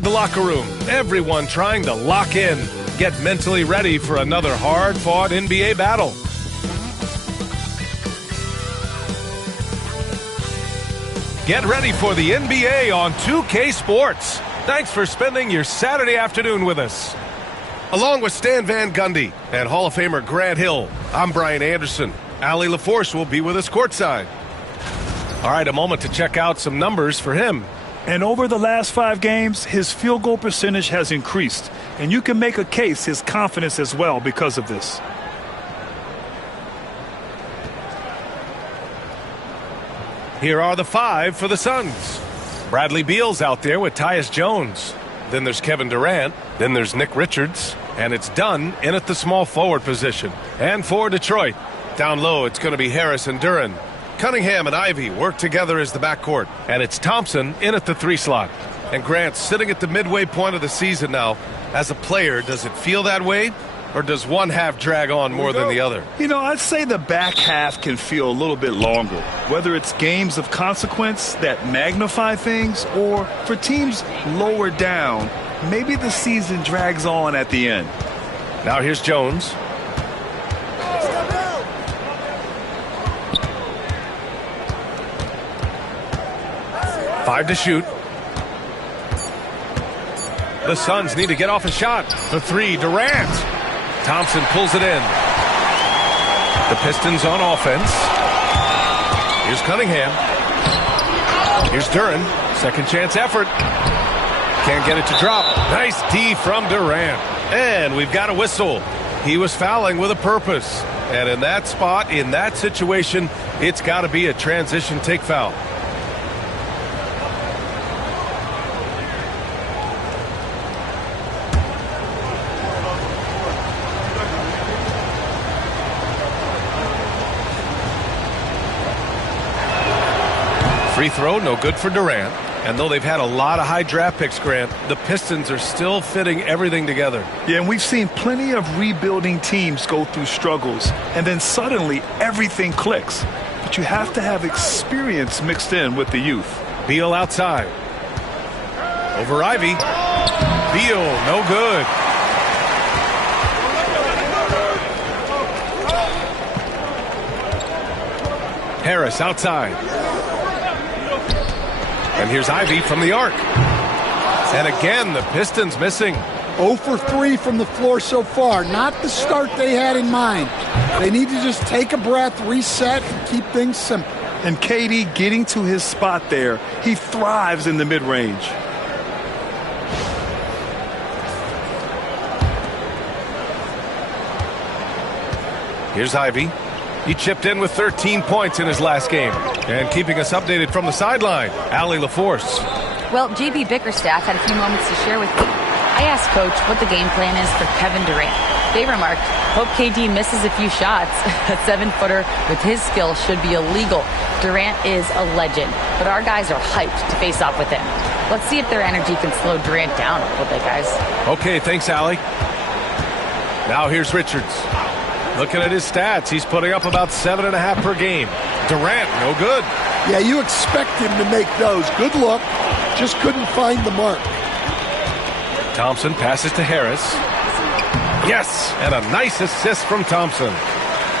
The locker room, everyone trying to lock in, get mentally ready for another hard-fought NBA battle. Get ready for the NBA on 2K Sports. Thanks for spending your Saturday afternoon with us. Along with Stan Van Gundy and Hall of Famer Grant Hill, I'm Brian Anderson. Allie LaForce will be with us courtside. All right, a moment to check out some numbers for him. And over the last 5 games, his field goal percentage has increased. And you can make a case his confidence as well because of this. Here are the 5 for the Suns. Bradley Beal's out there with Tyus Jones. Then there's Kevin Durant. Then there's Nick Richards. And it's Dunn in at the small forward position. And for Detroit, down low, it's going to be Harris and Duren. Cunningham and Ivy work together as the backcourt, and it's Thompson in at the 3 slot. And Grant sitting at the midway point of the season now. As a player, does it feel that way, or does one half drag on more than the other? You know, I'd say the back half can feel a little bit longer, whether it's games of consequence that magnify things, or for teams lower down, maybe the season drags on at the end. Now here's Jones. Five to shoot. The Suns need to get off a shot. The 3, Durant. Thompson pulls it in. The Pistons on offense. Here's Cunningham. Here's Duren. Second chance effort. Can't get it to drop. Nice D from Durant. And we've got a whistle. He was fouling with a purpose. And in that spot, in that situation, it's got to be a transition take foul. Free throw, no good for Durant. And though they've had a lot of high draft picks, Grant, the Pistons are still fitting everything together. Yeah, and we've seen plenty of rebuilding teams go through struggles, and then suddenly everything clicks. But you have to have experience mixed in with the youth. Beal outside. Over Ivy. Beal, no good. Harris outside. And here's Ivy from the arc. And again, the Pistons missing. 0 for 3 from the floor so far. Not the start they had in mind. They need to just take a breath, reset, and keep things simple. And KD getting to his spot there. He thrives in the mid-range. Here's Ivy. He chipped in with 13 points in his last game. And keeping us updated from the sideline, Allie LaForce. Well, JB Bickerstaff had a few moments to share with me. I asked Coach what the game plan is for Kevin Durant. They remarked, hope KD misses a few shots. A 7-footer with his skill should be illegal. Durant is a legend, but our guys are hyped to face off with him. Let's see if their energy can slow Durant down a little bit, guys. Okay, thanks, Allie. Now here's Richards. Looking at his stats, he's putting up about 7.5 per game. Durant, no good. Yeah, you expect him to make those. Good look. Just couldn't find the mark. Thompson passes to Harris. Yes, and a nice assist from Thompson.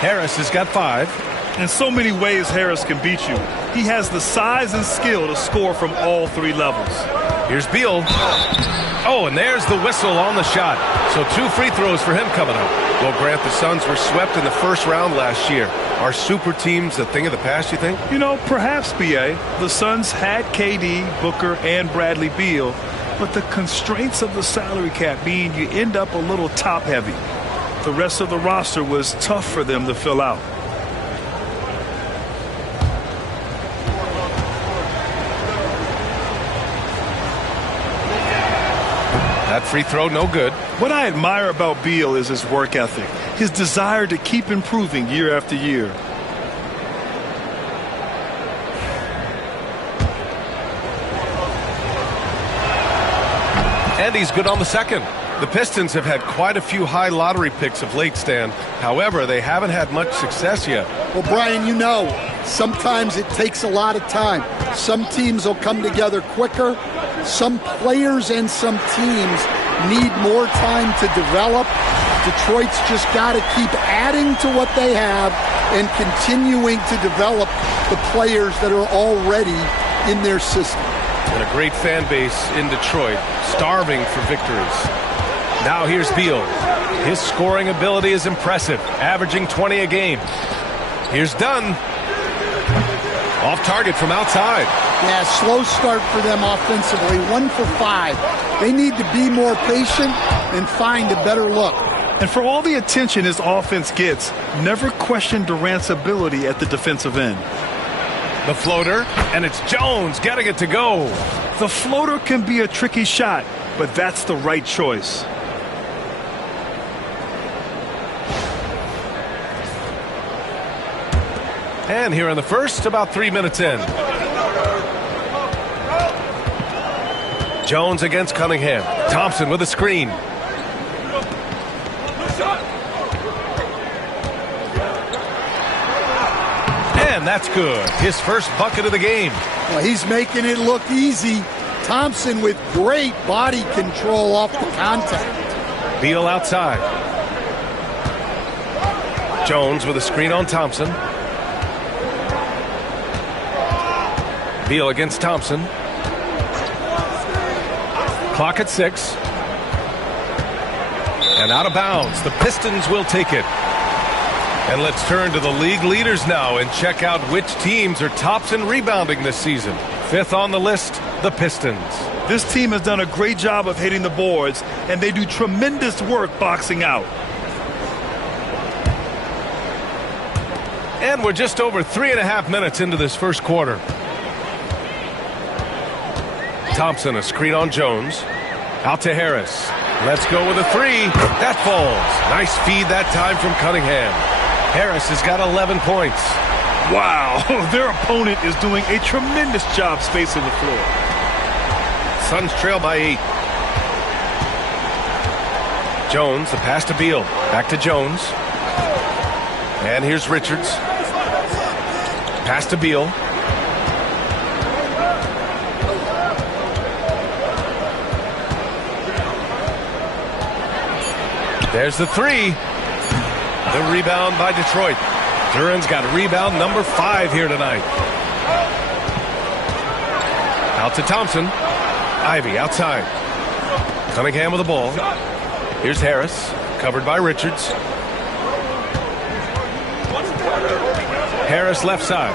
Harris has got 5. In so many ways Harris can beat you. He has the size and skill to score from all 3 levels. Here's Beal. Oh, and there's the whistle on the shot. So 2 free throws for him coming up. Well, Grant, the Suns were swept in the first round last year. Are super teams a thing of the past, you think? You know, perhaps, B.A. The Suns had KD, Booker, and Bradley Beal, but the constraints of the salary cap mean you end up a little top-heavy. The rest of the roster was tough for them to fill out. That free throw, no good. What I admire about Beal is his work ethic, his desire to keep improving year after year. And he's good on the second. The Pistons have had quite a few high lottery picks of late, Stan. However, they haven't had much success yet. Well, Brian, you know, sometimes it takes a lot of time. Some teams will come together quicker. some players and some teams need more time to develop. Detroit's just got to keep adding to what they have and continuing to develop the players that are already in their system. And a great fan base in Detroit, starving for victories. Now here's Beal. His scoring ability is impressive, averaging 20 a game. Here's Dunn. Off target from outside. Yeah, slow start for them offensively, 1 for 5. They need to be more patient and find a better look. And for all the attention his offense gets, never question Durant's ability at the defensive end. The floater, and it's Jones getting it to go. The floater can be a tricky shot, but that's the right choice. And here in the first, about 3 minutes in. Jones against Cunningham. Thompson with a screen. And that's good. His first bucket of the game. Well, he's making it look easy. Thompson with great body control off the contact. Beal outside. Jones with a screen on Thompson. Beal against Thompson. Clock at 6. And out of bounds. The Pistons will take it. And let's turn to the league leaders now and check out which teams are tops in rebounding this season. 5th on the list, the Pistons. This team has done a great job of hitting the boards, and they do tremendous work boxing out. And we're just over 3.5 minutes into this first quarter. Thompson, a screen on Jones. Out to Harris. Let's go with a 3. That falls. Nice feed that time from Cunningham. Harris has got 11 points. Wow, their opponent is doing a tremendous job spacing the floor. Suns trail by 8. Jones, the pass to Beal. Back to Jones. And here's Richards. Pass to Beal. There's the 3. The rebound by Detroit. Duran's got rebound number 5 here tonight. Out to Thompson. Ivy outside. Cunningham with the ball. Here's Harris. Covered by Richards. Harris left side.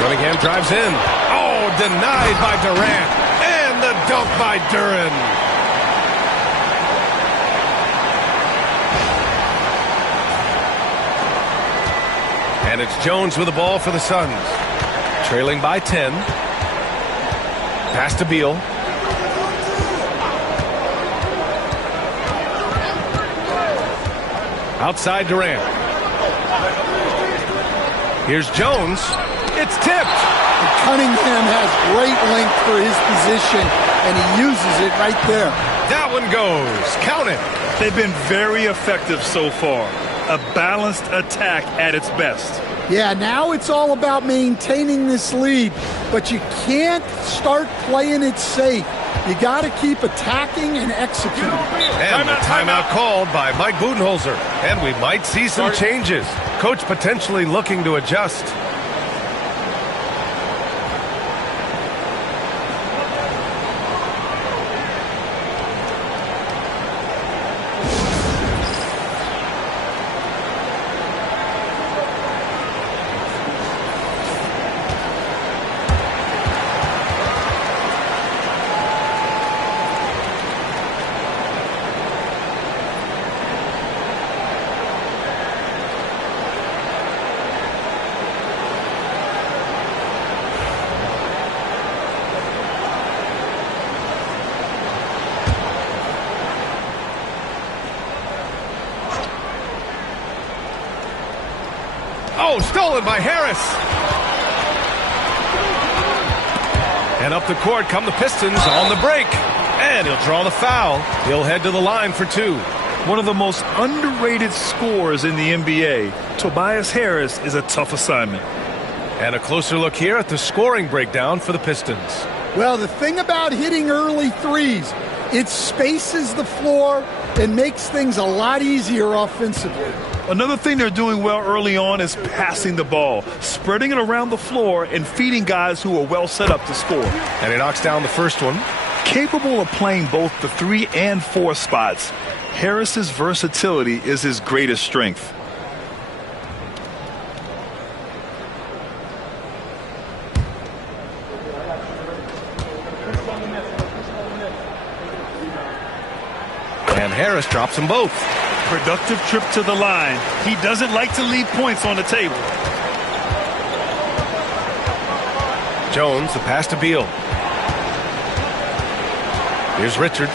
Cunningham drives in. Oh, denied by Durant. And the dunk by Duran. And it's Jones with the ball for the Suns. Trailing by 10. Pass to Beal. Outside Durant. Here's Jones. It's tipped. And Cunningham has great length for his position, and he uses it right there. That one goes. Count it. They've been very effective so far. A balanced attack at its best. Yeah, now it's all about maintaining this lead, but you can't start playing it safe. You got to keep attacking and executing. And the timeout called by Mike Budenholzer. And we might see some changes. Coach potentially looking to adjust. Oh, stolen by Harris. And up the court come the Pistons on the break. And he'll draw the foul. He'll head to the line for 2. One of the most underrated scorers in the NBA, Tobias Harris, is a tough assignment. And a closer look here at the scoring breakdown for the Pistons. Well, the thing about hitting early threes, it spaces the floor and makes things a lot easier offensively. Another thing they're doing well early on is passing the ball, spreading it around the floor and feeding guys who are well set up to score. And he knocks down the first one. Capable of playing both the 3 and 4 spots, Harris's versatility is his greatest strength. And Harris drops them both. Productive trip to the line. He doesn't like to leave points on the table. Jones, the pass to Beal. Here's Richards.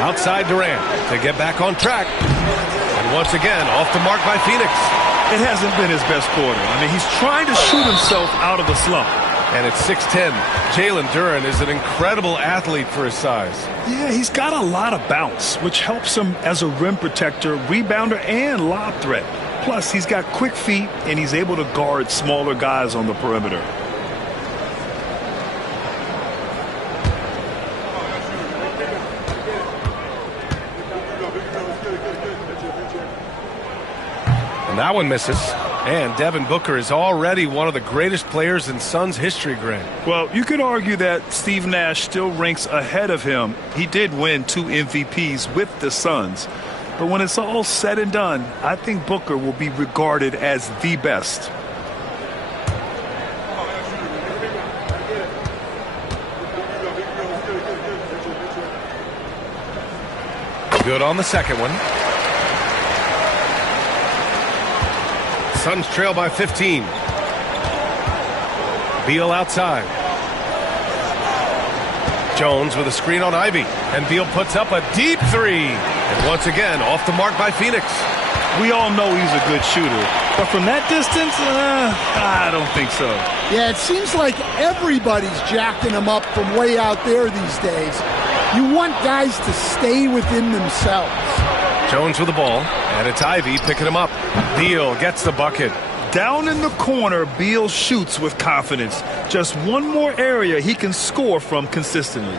Outside Durant to get back on track. And once again, off the mark by Phoenix. It hasn't been his best quarter. I mean, he's trying to shoot himself out of the slump. And it's 6'10". Jalen Duren is an incredible athlete for his size. Yeah, he's got a lot of bounce, which helps him as a rim protector, rebounder, and lob threat. Plus, he's got quick feet, and he's able to guard smaller guys on the perimeter. And that one misses. And Devin Booker is already one of the greatest players in Suns history, Grant. Well, you could argue that Steve Nash still ranks ahead of him. He did win 2 MVPs with the Suns. But when it's all said and done, I think Booker will be regarded as the best. Good on the second one. Suns trail by 15. Beal outside. Jones with a screen on Ivy. And Beal puts up a deep 3. And once again, off the mark by Phoenix. We all know he's a good shooter. But from that distance, I don't think so. Yeah, it seems like everybody's jacking him up from way out there these days. You want guys to stay within themselves. Jones with the ball, and it's Ivy picking him up. Beal gets the bucket. Down in the corner, Beal shoots with confidence. Just one more area he can score from consistently.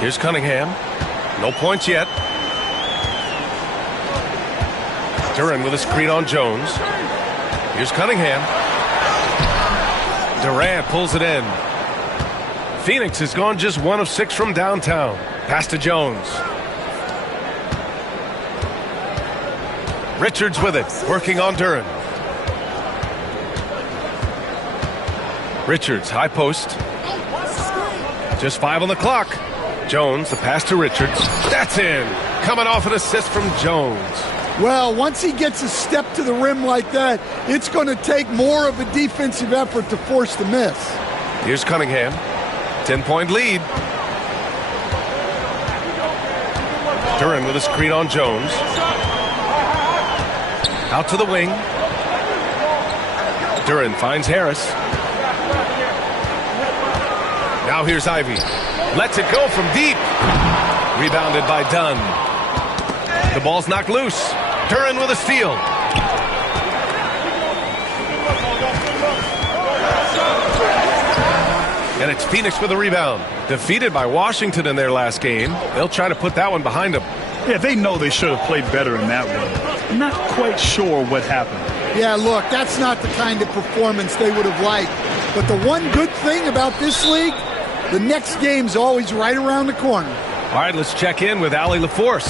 Here's Cunningham. No points yet. Duren with a screen on Jones. Here's Cunningham. Durant pulls it in. Phoenix has gone just 1 of 6 from downtown. Pass to Jones. Richards with it, working on Duren. Richards, high post. Just 5 on the clock. Jones, the pass to Richards. That's in. Coming off an assist from Jones. Well, once he gets a step to the rim like that, it's going to take more of a defensive effort to force the miss. Here's Cunningham. 10-point lead. Duren with a screen on Jones. Out to the wing. Duren finds Harris. Now here's Ivy. Lets it go from deep. Rebounded by Dunn. The ball's knocked loose. Duren with a steal. And it's Phoenix with a rebound. Defeated by Washington in their last game. They'll try to put that one behind them. Yeah, they know they should have played better in that one. I'm not quite sure what happened. Yeah, look, that's not the kind of performance they would have liked. But the one good thing about this league, the next game's always right around the corner. All right, let's check in with Allie LaForce.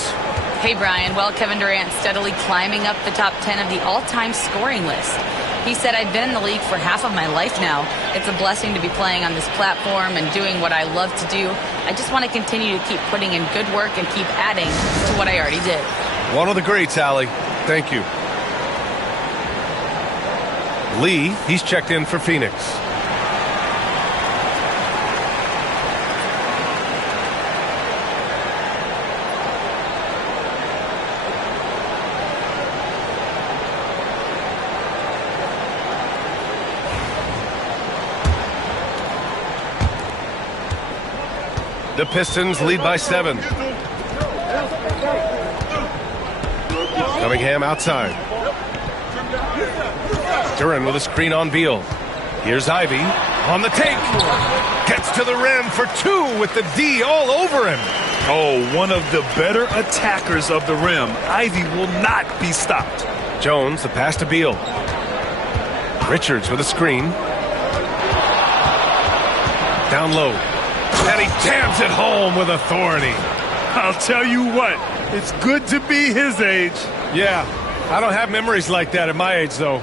Hey, Brian. Well, Kevin Durant steadily climbing up the top 10 of the all-time scoring list. He said, I've been in the league for half of my life now. It's a blessing to be playing on this platform and doing what I love to do. I just want to continue to keep putting in good work and keep adding to what I already did. One of the greats, Allie. Thank you. Lee, he's checked in for Phoenix. The Pistons lead by 7. Cunningham outside. Duran with a screen on Beal. Here's Ivy on the take. Gets to the rim for two with the D all over him. Oh, one of the better attackers of the rim. Ivy will not be stopped. Jones, the pass to Beal. Richards with a screen. Down low. And he jams it home with authority. I'll tell you what, it's good to be his age. Yeah, I don't have memories like that at my age, though.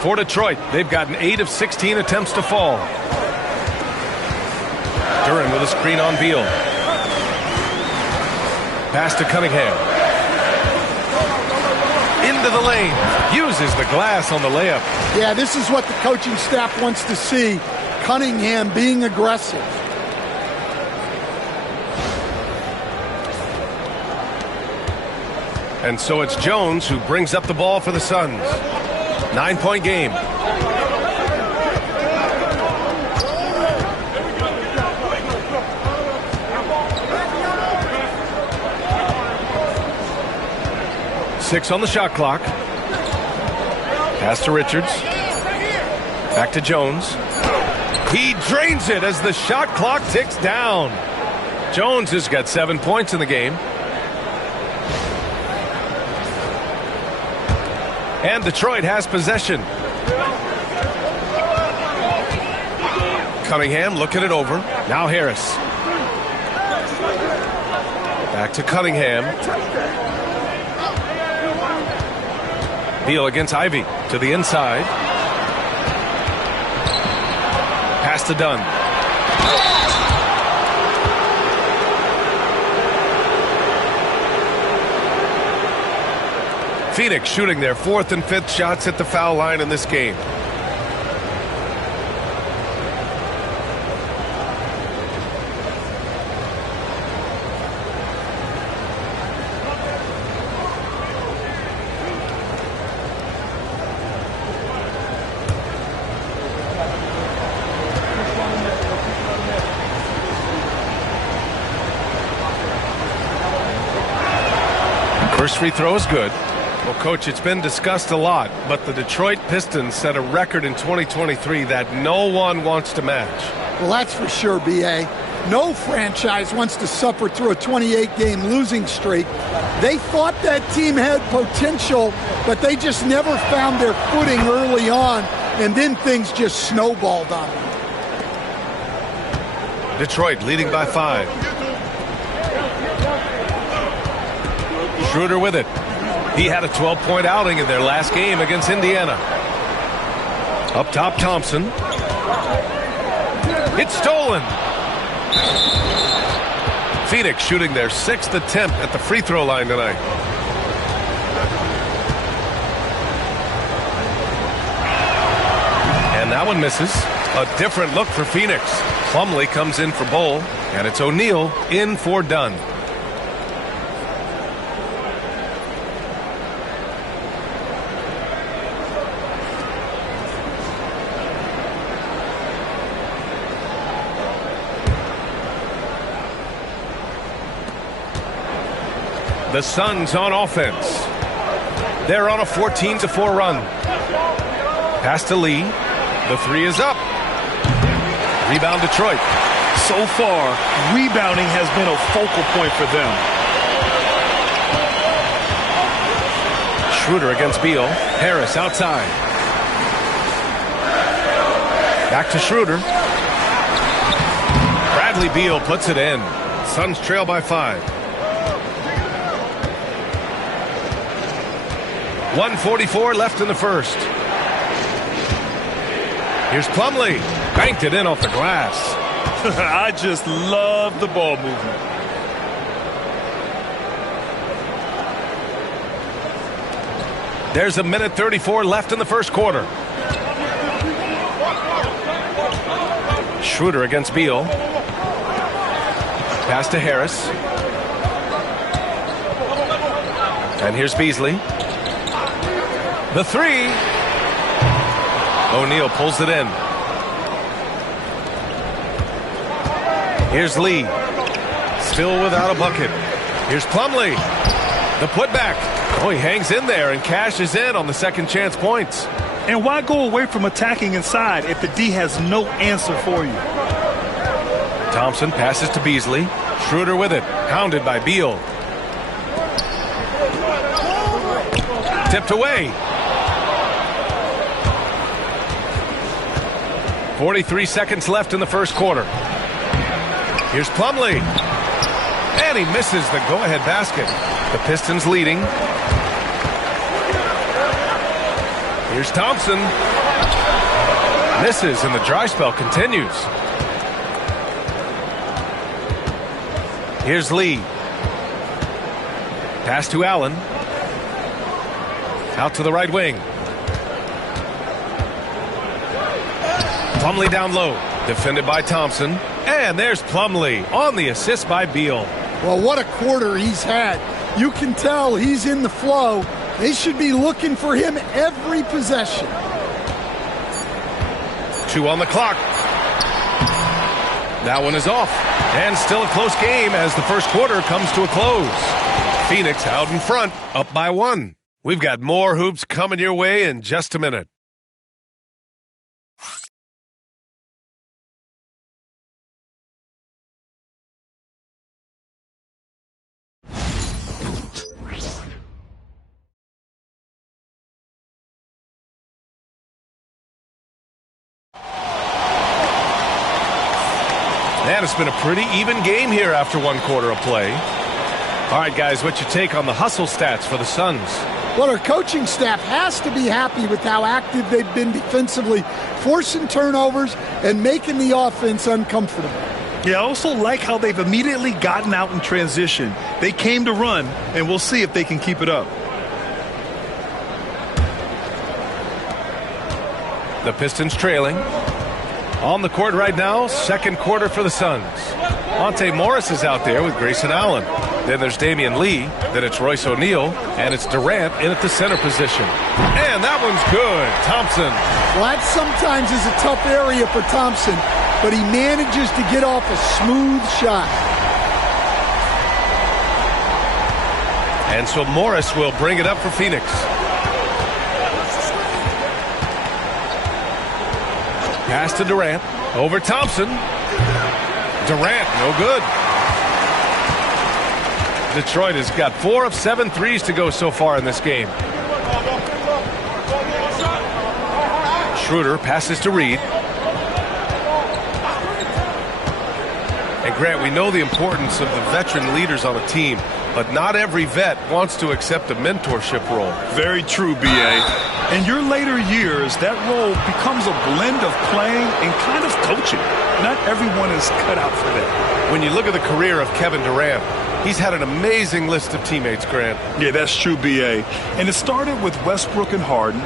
For Detroit, they've gotten 8 of 16 attempts to fall. Duran with a screen on Beal. Pass to Cunningham. Into the lane. Uses the glass on the layup. Yeah, this is what the coaching staff wants to see. Cunningham being aggressive. And so it's Jones who brings up the ball for the Suns. 9-point game. Six on the shot clock. Pass to Richards. Back to Jones. He drains it as the shot clock ticks down. Jones has got 7 points in the game. And Detroit has possession. Cunningham looking it over. Now Harris. Back to Cunningham. Beal against Ivy to the inside. Pass to Dunn. Phoenix shooting their 4th and 5th shots at the foul line in this game. First free throw is good. Well, Coach, it's been discussed a lot, but the Detroit Pistons set a record in 2023 that no one wants to match. Well, that's for sure, B.A. No franchise wants to suffer through a 28-game losing streak. They thought that team had potential, but they just never found their footing early on, and then things just snowballed on them. Detroit leading by 5. Schroeder with it. He had a 12-point outing in their last game against Indiana. Up top, Thompson. It's stolen. Phoenix shooting their 6th attempt at the free throw line tonight. And that one misses. A different look for Phoenix. Plumlee comes in for Bull, and it's O'Neal in for Dunn. The Suns on offense. They're on a 14-4 run. Pass to Lee. The 3 is up. Rebound Detroit. So far, rebounding has been a focal point for them. Schroeder against Beal. Harris outside. Back to Schroeder. Bradley Beal puts it in. Suns trail by 5. 1:44 left in the first. Here's Plumlee. Banked it in off the glass. I just love the ball movement. There's 1:34 left in the first quarter. Schroeder against Beal. Pass to Harris. And here's Beasley. The 3. O'Neal pulls it in. Here's Lee. Still without a bucket. Here's Plumlee. The putback. Oh, he hangs in there and cashes in on the second chance points. And why go away from attacking inside if the D has no answer for you? Thompson passes to Beasley. Schroeder with it. Hounded by Beal. Tipped away. 43 seconds left in the first quarter. Here's Plumlee. And he misses the go-ahead basket. The Pistons leading. Here's Thompson. Misses, and the dry spell continues. Here's Lee. Pass to Allen. Out to the right wing. Plumlee down low. Defended by Thompson. And there's Plumlee on the assist by Beal. Well, what a quarter he's had. You can tell he's in the flow. They should be looking for him every possession. 2 on the clock. That one is off. And still a close game as the first quarter comes to a close. Phoenix out in front, up by 1. We've got more hoops coming your way in just a minute. And it's been a pretty even game here after 1 quarter of play. All right, guys, what's your take on the hustle stats for the Suns? Well, our coaching staff has to be happy with how active they've been defensively, forcing turnovers and making the offense uncomfortable. Yeah, I also like how they've immediately gotten out in transition. They came to run, and we'll see if they can keep it up. The Pistons trailing. On the court right now, second quarter for the Suns. Monte Morris is out there with Grayson Allen. Then there's Damian Lee. Then it's Royce O'Neal. And it's Durant in at the center position. And that one's good. Thompson. Well, that sometimes is a tough area for Thompson, but he manages to get off a smooth shot. And so Morris will bring it up for Phoenix. Pass to Durant. Over Thompson. Durant, no good. Detroit has got 4 of 7 threes to go so far in this game. Schroeder passes to Reed. And Grant, we know the importance of the veteran leaders on a team, but not every vet wants to accept a mentorship role. Very true, B.A. In your later years, that role becomes a blend of playing and kind of coaching. Not everyone is cut out for that. When you look at the career of Kevin Durant, he's had an amazing list of teammates, Grant. Yeah, that's true, B.A. And it started with Westbrook and Harden.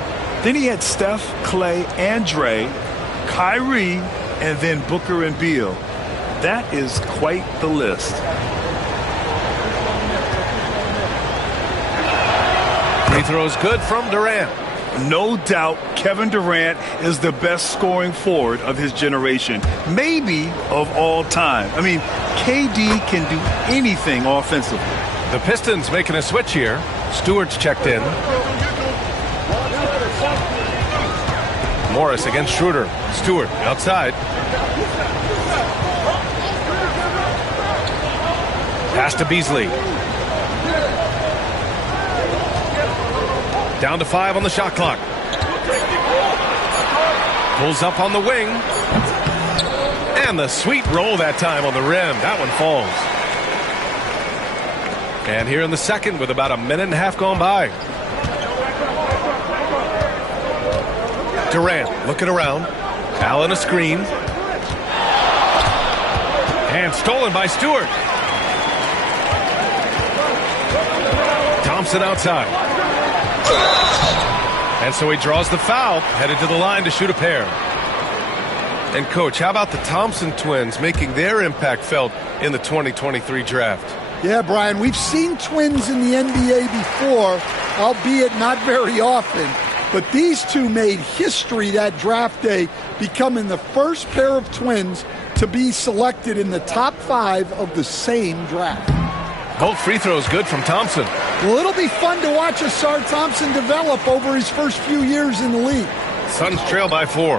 Then he had Steph, Clay, and Dre, Kyrie, and then Booker and Beal. That is quite the list. Free throws good from Durant. No doubt Kevin Durant is the best scoring forward of his generation, maybe of all time. I mean, KD can do anything offensively. The Pistons making a switch here. Stewart's checked in. Morris against Schroeder. Stewart outside. Pass to Beasley. Down to 5 on the shot clock. Pulls up on the wing. And the sweet roll that time on the rim. That one falls. And here in the second with about a minute and a half gone by. Durant looking around. Allen a screen. And stolen by Stewart. Thompson outside. And so he draws the foul, headed to the line to shoot a pair. And, Coach, how about the Thompson twins making their impact felt in the 2023 draft? Yeah, Brian, we've seen twins in the NBA before, albeit not very often. But these two made history that draft day, becoming the first pair of twins to be selected in the top 5 of the same draft. Both free throws good from Thompson. Well, it'll be fun to watch Asar Thompson develop over his first few years in the league. Suns trail by 4.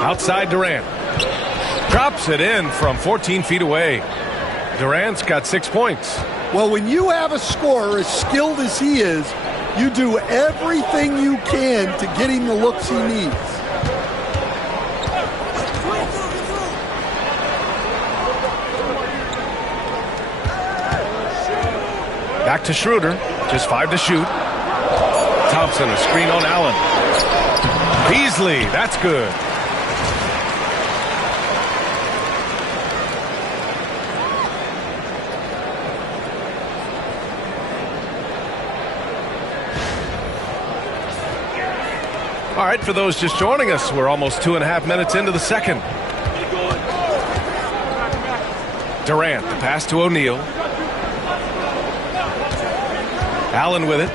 Outside Durant. Drops it in from 14 feet away. Durant's got 6 points. Well, when you have a scorer as skilled as he is, you do everything you can to get him the looks he needs. Back to Schroeder. Just 5 to shoot. Thompson, a screen on Allen. Beasley, that's good. All right, for those just joining us, we're almost 2.5 minutes into the second. Durant, the pass to O'Neal. Allen with it.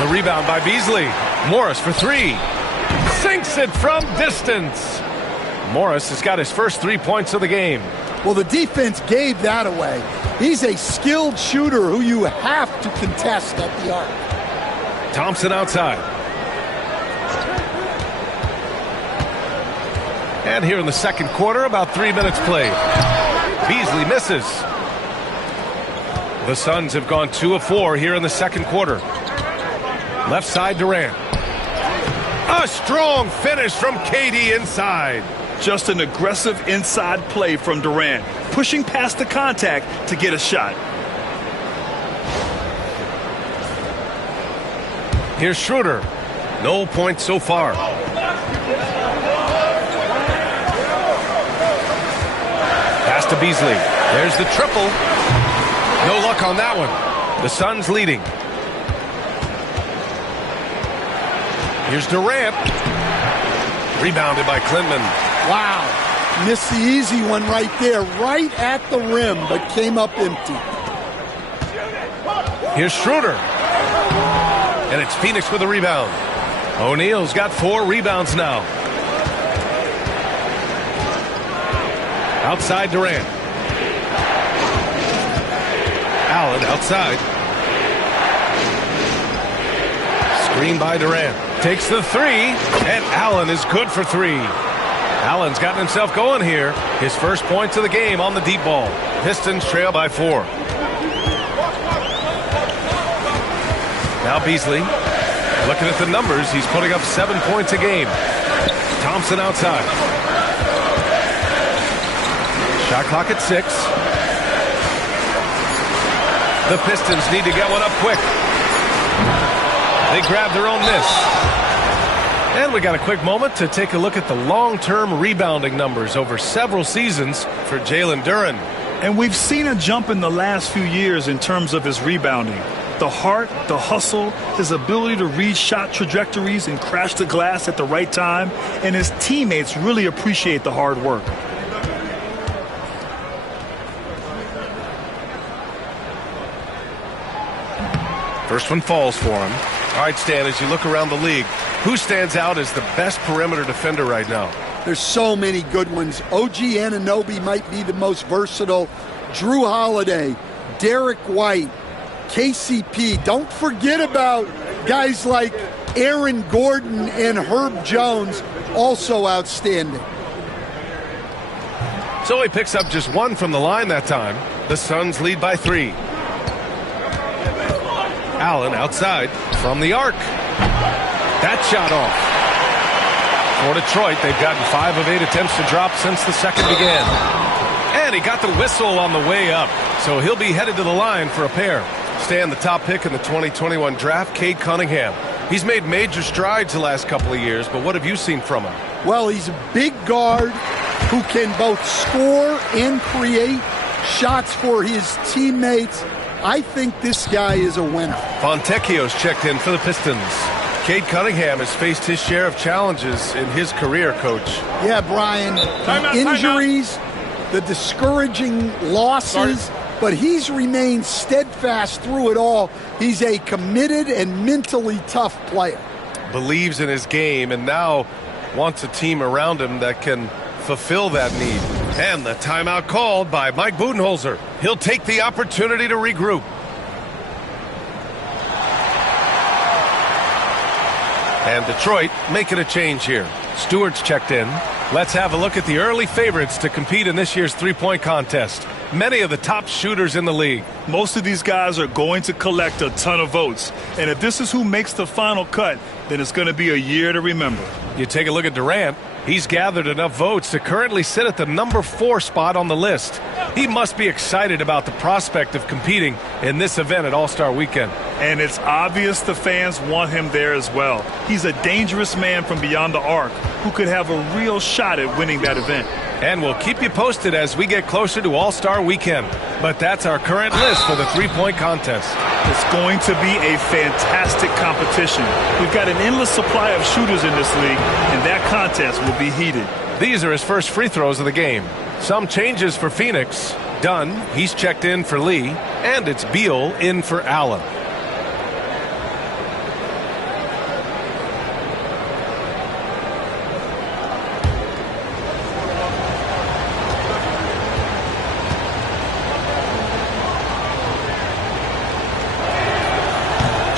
The rebound by Beasley. Morris for 3. Sinks it from distance. Morris has got his first 3 points of the game. Well, the defense gave that away. He's a skilled shooter who you have to contest at the arc. Thompson outside. And here in the second quarter, about 3 minutes played. Beasley misses. The Suns have gone 2 of 4 here in the second quarter. Left side Durant. A strong finish from KD inside. Just an aggressive inside play from Durant, pushing past the contact to get a shot. Here's Schroeder. No points so far. Pass to Beasley. There's the triple. No luck on that one. The Suns leading. Here's Durant. Rebounded by Klintman. Wow. Missed the easy one right there, right at the rim, but came up empty. Here's Schroeder. And it's Phoenix with a rebound. O'Neal's got 4 rebounds now. Outside Durant. Allen outside. Screen by Durant. Takes the 3, and Allen is good for 3. Allen's gotten himself going here. His first points of the game on the deep ball. Pistons trail by 4. Now Beasley. Looking at the numbers, he's putting up 7 points a game. Thompson outside. Shot clock at 6. The Pistons need to get one up quick. They grab their own miss. And we got a quick moment to take a look at the long-term rebounding numbers over several seasons for Jalen Duren. And we've seen a jump in the last few years in terms of his rebounding. The heart, the hustle, his ability to read shot trajectories and crash the glass at the right time, and his teammates really appreciate the hard work. First one falls for him. All right, Stan, as you look around the league, who stands out as the best perimeter defender right now? There's so many good ones. OG Anunoby might be the most versatile. Drew Holiday, Derek White, KCP. Don't forget about guys like Aaron Gordon and Herb Jones, also outstanding. So he picks up just 1 from the line that time. The Suns lead by 3. Allen outside from the arc. That shot off. For Detroit, they've gotten 5 of 8 attempts to drop since the second began. And he got the whistle on the way up, so he'll be headed to the line for a pair. Stan, the top pick in the 2021 draft, Cade Cunningham. He's made major strides the last couple of years, but what have you seen from him? Well, he's a big guard who can both score and create shots for his teammates. I think this guy is a winner. Fontecchio's checked in for the Pistons. Cade Cunningham has faced his share of challenges in his career, Coach. Yeah, Brian, the injuries, the discouraging losses, but he's remained steadfast through it all. He's a committed and mentally tough player. Believes in his game, and now wants a team around him that can fulfill that need. And the timeout called by Mike Budenholzer. He'll take the opportunity to regroup. And Detroit making a change here. Stewart's checked in. Let's have a look at the early favorites to compete in this year's three-point contest. Many of the top shooters in the league. Most of these guys are going to collect a ton of votes. And if this is who makes the final cut, then it's going to be a year to remember. You take a look at Durant. He's gathered enough votes to currently sit at the number 4 spot on the list. He must be excited about the prospect of competing in this event at All-Star Weekend. And it's obvious the fans want him there as well. He's a dangerous man from beyond the arc who could have a real shot at winning that event. And we'll keep you posted as we get closer to All-Star Weekend. But that's our current list for the three-point contest. It's going to be a fantastic competition. We've got an endless supply of shooters in this league, and that contest will be heated. These are his first free throws of the game. Some changes for Phoenix. Dunn, he's checked in for Lee, and it's Beal in for Allen.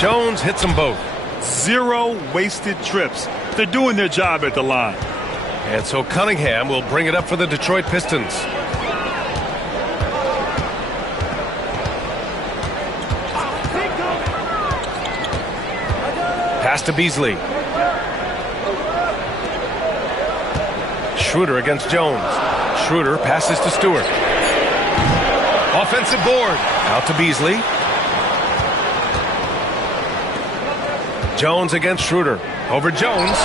Jones hits them both. 0 wasted trips. They're doing their job at the line. And so Cunningham will bring it up for the Detroit Pistons. Pass to Beasley. Schroeder against Jones. Schroeder passes to Stewart. Offensive board. Out to Beasley. Jones against Schroeder. Over Jones.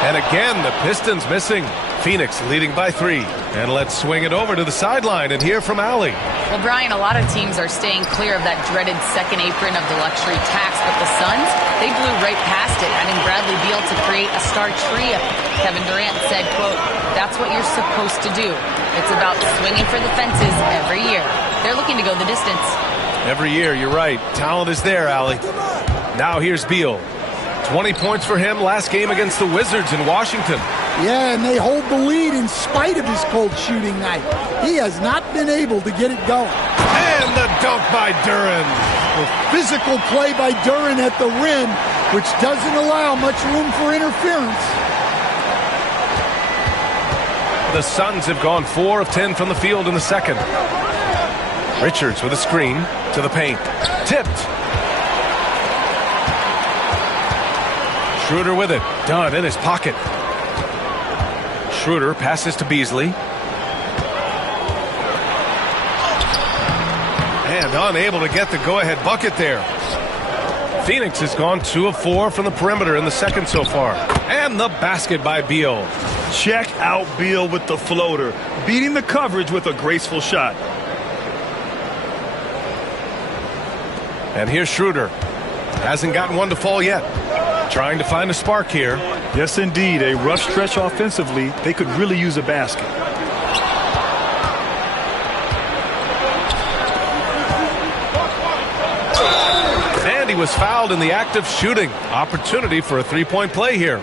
And again, the Pistons missing. Phoenix leading by 3. And let's swing it over to the sideline and hear from Allie. Well, Brian, a lot of teams are staying clear of that dreaded second apron of the luxury tax, but the Suns, they blew right past it, adding Bradley Beal to create a star trio. Kevin Durant said, quote, "That's what you're supposed to do. It's about swinging for the fences every year." They're looking to go the distance. Every year, you're right. Talent is there, Allie. Now here's Beal. 20 points for him last game against the Wizards in Washington. Yeah, and they hold the lead in spite of his cold shooting night. He has not been able to get it going. And the dunk by Duren. A physical play by Duren at the rim, which doesn't allow much room for interference. The Suns have gone 4 of 10 from the field in the second. Richards with a screen to the paint. Tipped. Schroeder with it. Dunn in his pocket. Schroeder passes to Beasley. And unable to get the go-ahead bucket there. Phoenix has gone 2 of 4 from the perimeter in the second so far. And the basket by Beal. Check out Beal with the floater, beating the coverage with a graceful shot. And here's Schroeder. Hasn't gotten one to fall yet. Trying to find a spark here. Yes, indeed. A rough stretch offensively. They could really use a basket. And he was fouled in the act of shooting. Opportunity for a three-point play here.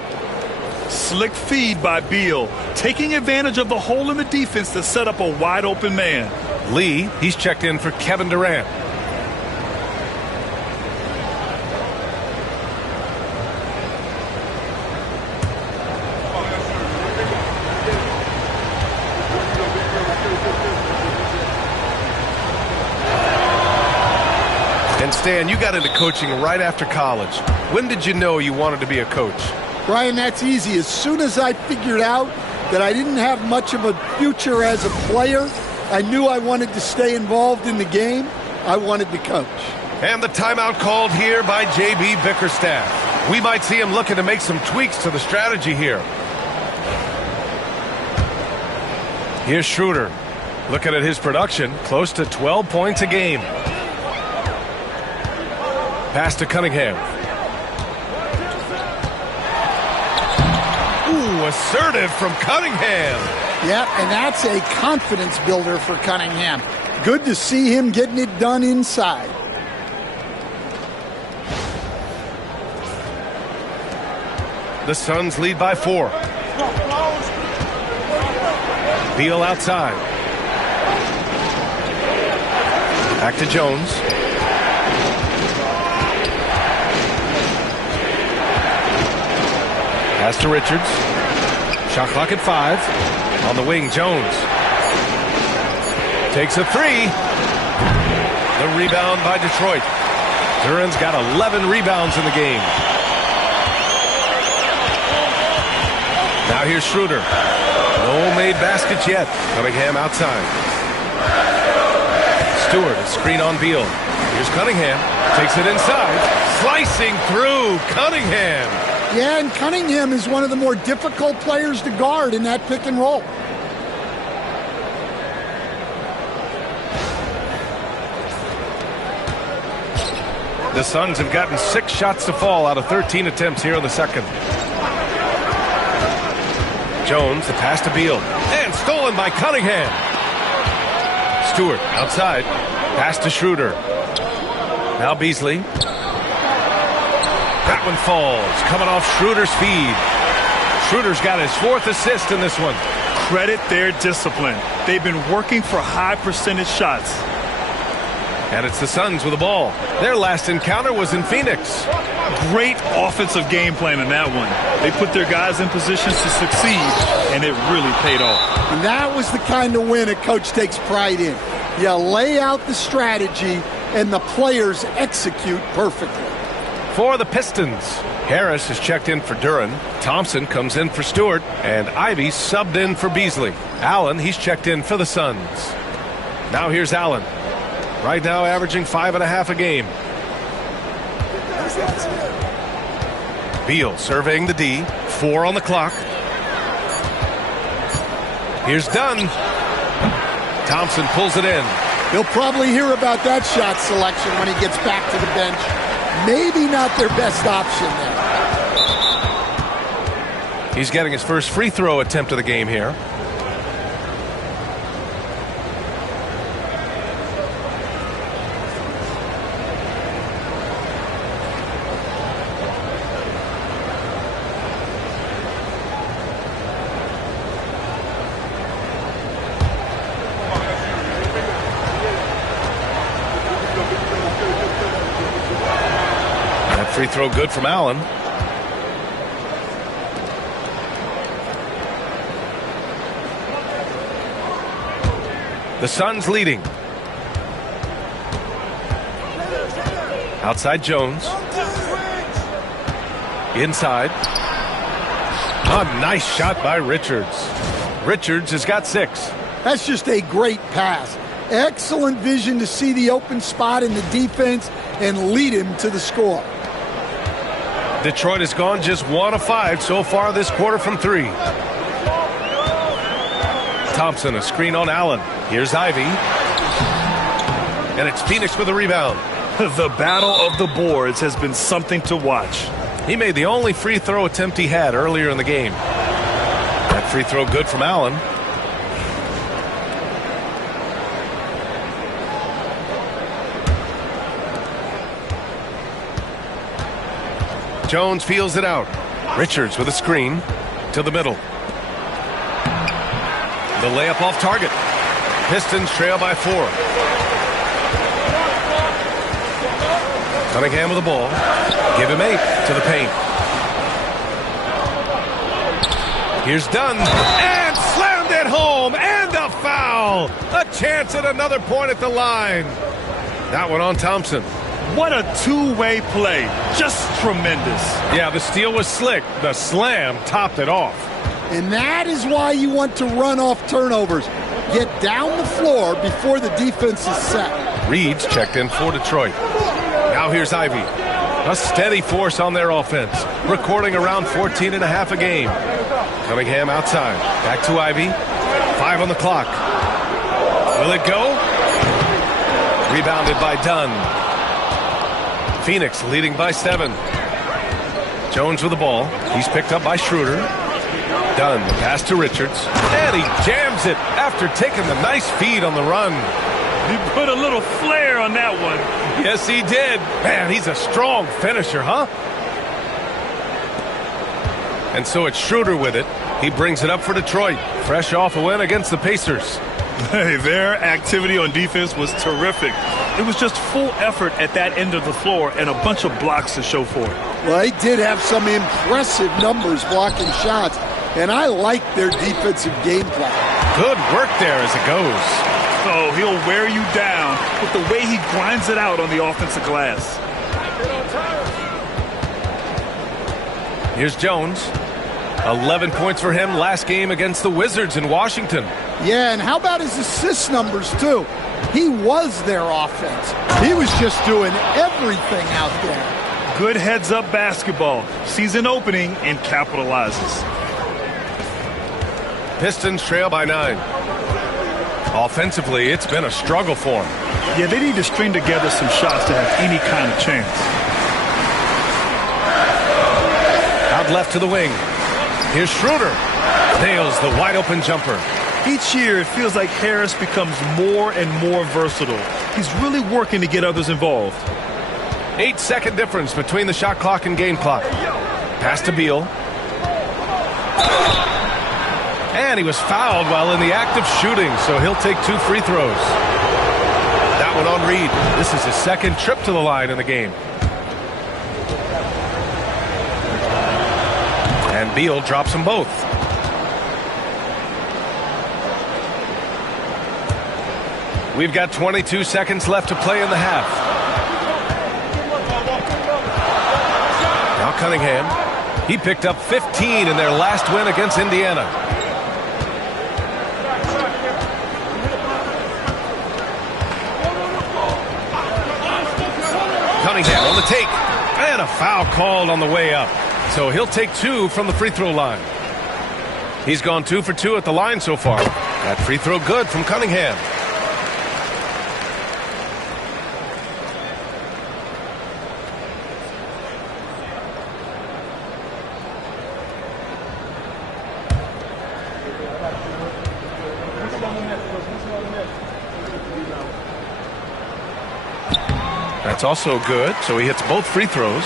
Slick feed by Beal, taking advantage of the hole in the defense to set up a wide-open man. Lee, he's checked in for Kevin Durant. And Stan, you got into coaching right after college. When did you know you wanted to be a coach? Brian, that's easy. As soon as I figured out that I didn't have much of a future as a player, I knew I wanted to stay involved in the game. I wanted to coach. And the timeout called here by J.B. Bickerstaff. We might see him looking to make some tweaks to the strategy here. Here's Schroeder. Looking at his production, close to 12 points a game. Pass to Cunningham. Ooh, assertive from Cunningham. Yeah, and that's a confidence builder for Cunningham. Good to see him getting it done inside. The Suns lead by 4. Beal outside. Back to Jones. Pass to Richards. Shot clock at 5. On the wing, Jones. Takes a 3. The rebound by Detroit. Duran's got 11 rebounds in the game. Now here's Schroeder. No made baskets yet. Cunningham outside. Stewart, a screen on Beal. Here's Cunningham. Takes it inside. Slicing through. Cunningham. Yeah, and Cunningham is one of the more difficult players to guard in that pick and roll. The Suns have gotten 6 shots to fall out of 13 attempts here in the second. Jones, the pass to Beal. And stolen by Cunningham. Stewart outside. Pass to Schroeder. Now Beasley. That one falls. Coming off Schroeder's feed. Schroeder's got his 4th assist in this one. Credit their discipline. They've been working for high percentage shots. And it's the Suns with the ball. Their last encounter was in Phoenix. Great offensive game plan in that one. They put their guys in positions to succeed, and it really paid off. And that was the kind of win a coach takes pride in. You lay out the strategy, and the players execute perfectly. For the Pistons, Harris is checked in for Duran. Thompson comes in for Stewart. And Ivy subbed in for Beasley. Allen, he's checked in for the Suns. Now here's Allen. Right now averaging 5.5 a game. Beal surveying the D. 4 on the clock. Here's Dunn. Thompson pulls it in. He'll probably hear about that shot selection when he gets back to the bench. Maybe not their best option there. He's getting his first free throw attempt of the game here. Free throw good from Allen. The Suns leading. Outside Jones. Inside. A nice shot by Richards. Richards has got 6. That's just a great pass. Excellent vision to see the open spot in the defense and lead him to the score. Detroit has gone just 1 of 5 so far this quarter from 3. Thompson, a screen on Allen. Here's Ivy. And it's Phoenix with a rebound. The battle of the boards has been something to watch. He made the only free throw attempt he had earlier in the game. That free throw good from Allen. Jones feels it out. Richards with a screen to the middle. The layup off target. Pistons trail by 4. Cunningham with the ball. Give him 8 to the paint. Here's Dunn. And slammed it home. And a foul. A chance at another point at the line. That one on Thompson. What a two-way play. Just tremendous. Yeah, the steal was slick. The slam topped it off. And that is why you want to run off turnovers. Get down the floor before the defense is set. Reed's checked in for Detroit. Now here's Ivy. A steady force on their offense. Recording around 14.5 a game. Cunningham outside. Back to Ivy. 5 on the clock. Will it go? Rebounded by Dunn. Phoenix leading by 7. Jones with the ball. He's picked up by Schroeder. Dunn, the pass to Richards. And he jams it after taking the nice feed on the run. He put a little flair on that one. Yes, he did. Man, he's a strong finisher, huh? And so it's Schroeder with it. He brings it up for Detroit, fresh off a win against the Pacers. Hey, their activity on defense was terrific. It was just full effort at that end of the floor and a bunch of blocks to show for it. Well, they did have some impressive numbers blocking shots, and I like their defensive game plan. Good work there as it goes. Oh, he'll wear you down with the way he grinds it out on the offensive glass. Here's Jones. 11 points for him last game against the Wizards in Washington. Yeah, and how about his assist numbers, too? He was their offense. He was just doing everything out there. Good heads-up basketball. Sees an opening and capitalizes. Pistons trail by 9. Offensively, it's been a struggle for them. Yeah, they need to string together some shots to have any kind of chance. Out left to the wing. Here's Schroeder. Nails the wide-open jumper. Each year, it feels like Harris becomes more and more versatile. He's really working to get others involved. 8-second difference between the shot clock and game clock. Pass to Beal. And he was fouled while in the act of shooting, so he'll take 2 free throws. That one on Reed. This is his second trip to the line in the game. And Beal drops them both. We've got 22 seconds left to play in the half. Now Cunningham. He picked up 15 in their last win against Indiana. Cunningham on the take. And a foul called on the way up. So he'll take 2 from the free throw line. He's gone 2 for 2 at the line so far. That free throw good from Cunningham. That's also good, so he hits both free throws.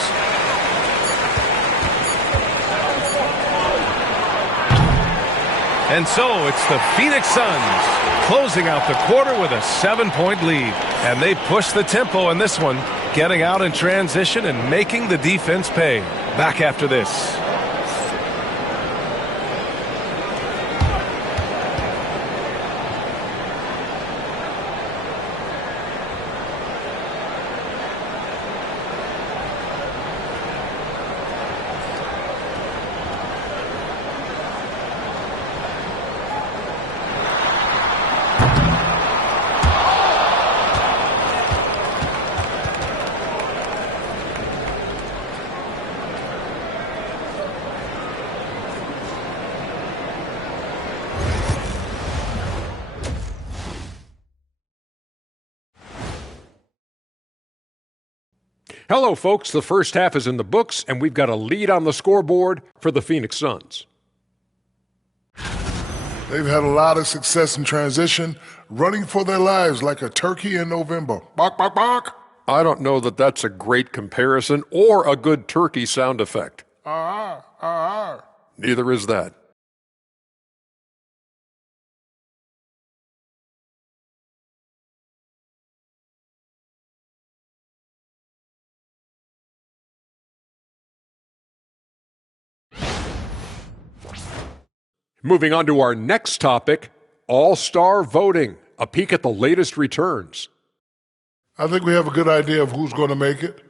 And so it's the Phoenix Suns closing out the quarter with a 7-point lead. And they push the tempo in this one, getting out in transition and making the defense pay. Back after this. Hello, folks. The first half is in the books, and we've got a lead on the scoreboard for the Phoenix Suns. They've had a lot of success in transition, running for their lives like a turkey in November. Bark, bark, bark. I don't know that that's a great comparison or a good turkey sound effect. Neither is that. Moving on to our next topic, All-Star voting, a peek at the latest returns. I think we have a good idea of who's going to make it,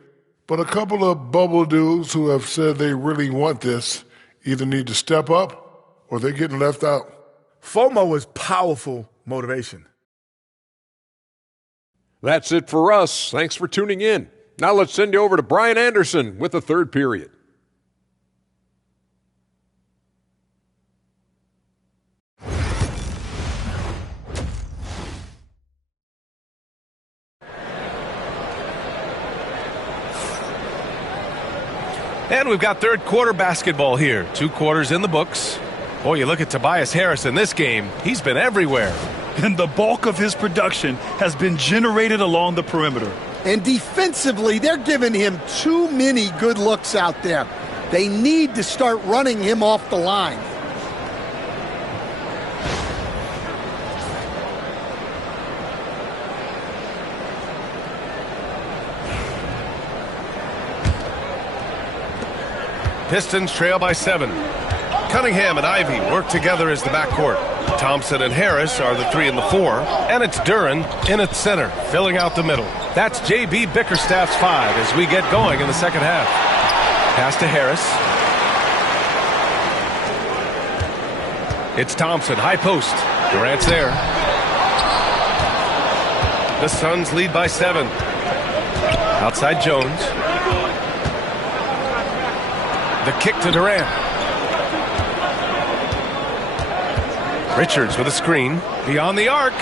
but a couple of bubble dudes who have said they really want this either need to step up or they're getting left out. FOMO is powerful motivation. That's it for us. Thanks for tuning in. Now let's send you over to Brian Anderson with the third period. And we've got third quarter basketball here. 2 quarters in the books. Boy, you look at Tobias Harris in this game. He's been everywhere. And the bulk of his production has been generated along the perimeter. And defensively, they're giving him too many good looks out there. They need to start running him off the line. Pistons trail by 7. Cunningham and Ivy work together as the backcourt. Thompson and Harris are the 3 and the 4. And it's Duren in at center, filling out the middle. That's J.B. Bickerstaff's 5 as we get going in the second half. Pass to Harris. It's Thompson, high post. Durant's there. The Suns lead by 7. Outside Jones. The kick to Durant. Richards with a screen. Beyond the arc.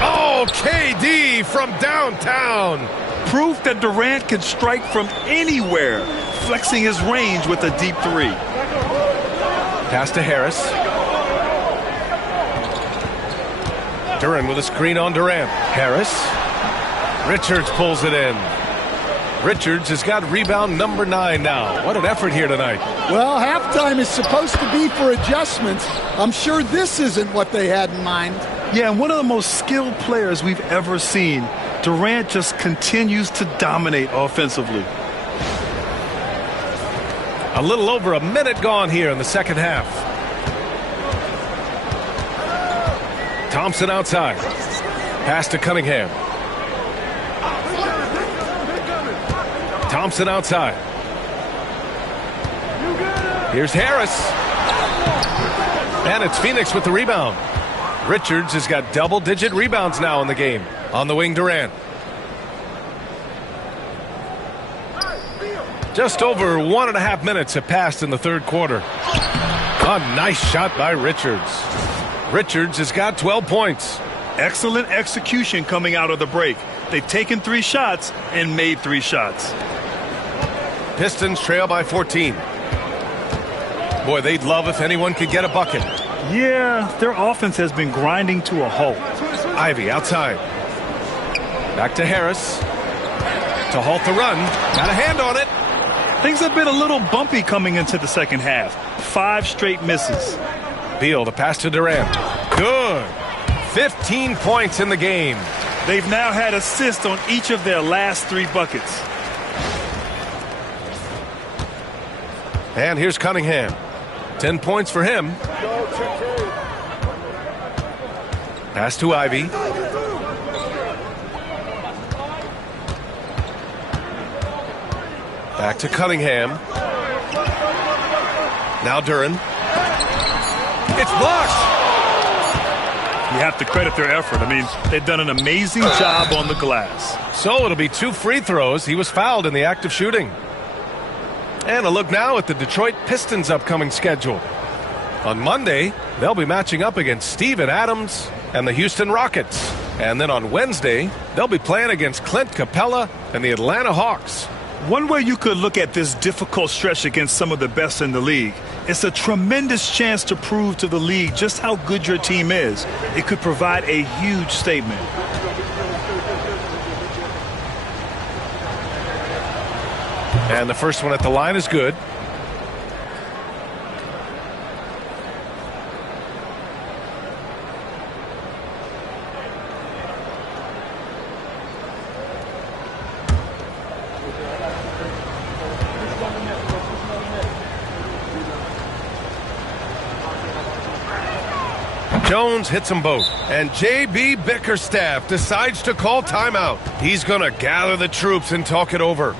Oh, KD from downtown. Proof that Durant can strike from anywhere, flexing his range with a deep 3. Pass to Harris. Duren with a screen on Durant. Harris. Richards pulls it in. Richards has got rebound number 9 now. What an effort here tonight. Well, halftime is supposed to be for adjustments. I'm sure this isn't what they had in mind. Yeah, and one of the most skilled players we've ever seen. Durant just continues to dominate offensively. A little over a minute gone here in the second half. Thompson outside. Pass to Cunningham. Thompson outside. Here's Harris. And it's Phoenix with the rebound. Richards has got double-digit rebounds now in the game. On the wing, Durant. Just over 1.5 minutes have passed in the third quarter. A nice shot by Richards. Richards has got 12 points. Excellent execution coming out of the break. They've taken 3 shots and made 3 shots. Pistons trail by 14. Boy, they'd love if anyone could get a bucket. Yeah, their offense has been grinding to a halt. Ivy outside. Back to Harris. To halt the run. Got a hand on it. Things have been a little bumpy coming into the second half. 5 straight misses. Beal to pass to Durant. Good. 15 points in the game. They've now had assists on each of their last 3 buckets. And here's Cunningham. 10 points for him. Pass to Ivy. Back to Cunningham. Now Duren. It's blocked. You have to credit their effort. I mean, they've done an amazing job on the glass. So it'll be 2 free throws. He was fouled in the act of shooting. And a look now at the Detroit Pistons' upcoming schedule. On Monday, they'll be matching up against Steven Adams and the Houston Rockets. And then on Wednesday, they'll be playing against Clint Capella and the Atlanta Hawks. One way you could look at this difficult stretch against some of the best in the league, it's a tremendous chance to prove to the league just how good your team is. It could provide a huge statement. And the first one at the line is good. Jones hits them both. And J.B. Bickerstaff decides to call timeout. He's going to gather the troops and talk it over.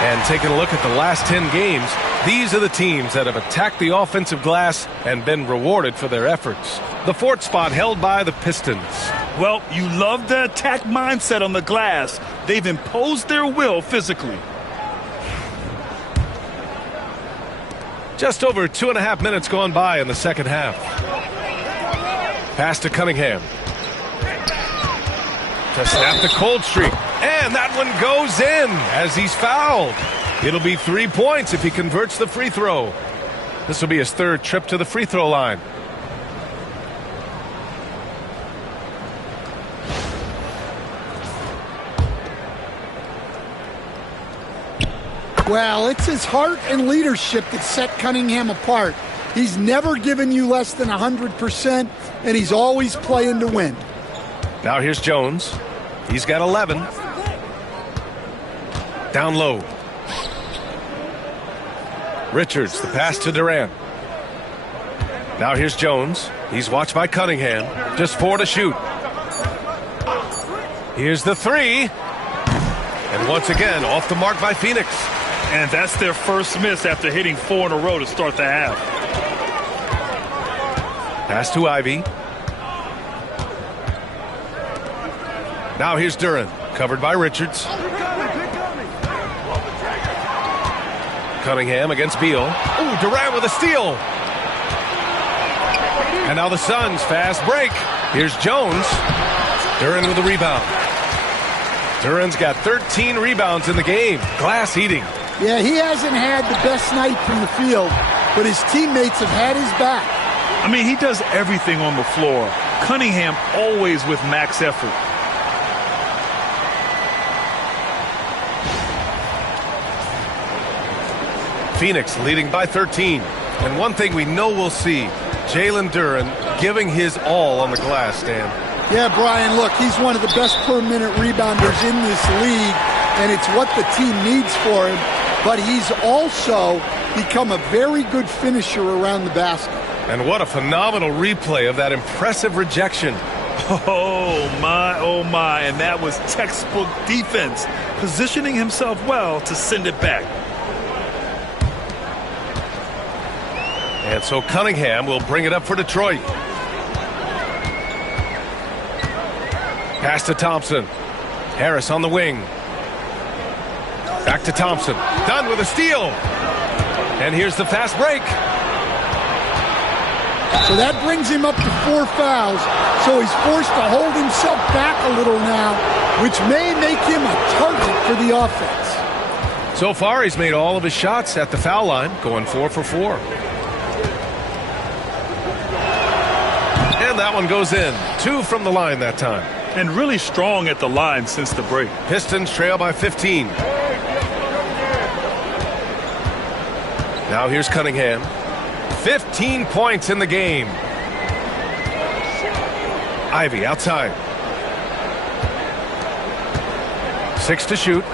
And taking a look at the last 10 games, these are the teams that have attacked the offensive glass and been rewarded for their efforts. The 4th spot held by the Pistons. Well, you love the attack mindset on the glass. They've imposed their will physically. Just over 2.5 minutes gone by in the second half. Pass to Cunningham. To snap the cold streak. And that one goes in as he's fouled. It'll be 3 points if he converts the free throw. This will be his third trip to the free throw line. Well, it's his heart and leadership that set Cunningham apart. He's never given you less than 100%, and he's always playing to win. Now here's Jones. He's got 11. Down low. Richards, the pass to Durant. Now here's Jones. He's watched by Cunningham. Just 4 to shoot. Here's the 3. And once again, off the mark by Phoenix. And that's their first miss after hitting 4 in a row to start the half. Pass to Ivy. Now here's Durant, covered by Richards. Cunningham against Beal. Ooh, Durant with a steal. And now the Suns fast break. Here's Jones. Durant with a rebound. Durant's got 13 rebounds in the game. Glass eating. Yeah, he hasn't had the best night from the field, but his teammates have had his back. I mean, he does everything on the floor. Cunningham always with max effort. Phoenix leading by 13. And one thing we know we'll see, Jalen Durant giving his all on the glass, Dan. Yeah, Brian, look, he's one of the best per-minute rebounders in this league, and it's what the team needs for him. But he's also become a very good finisher around the basket. And what a phenomenal replay of that impressive rejection. Oh, my. And that was textbook defense, positioning himself well to send it back. And so Cunningham will bring it up for Detroit. Pass to Thompson. Harris on the wing. Back to Thompson. Done with a steal. And here's the fast break. So that brings him up to 4 fouls. So he's forced to hold himself back a little now, which may make him a target for the offense. So far, he's made all of his shots at the foul line, going 4 for 4. And that one goes in. 2 from the line that time. And really strong at the line since the break. Pistons trail by 15. Now here's Cunningham. 15 points in the game. Ivy outside. 6 to shoot.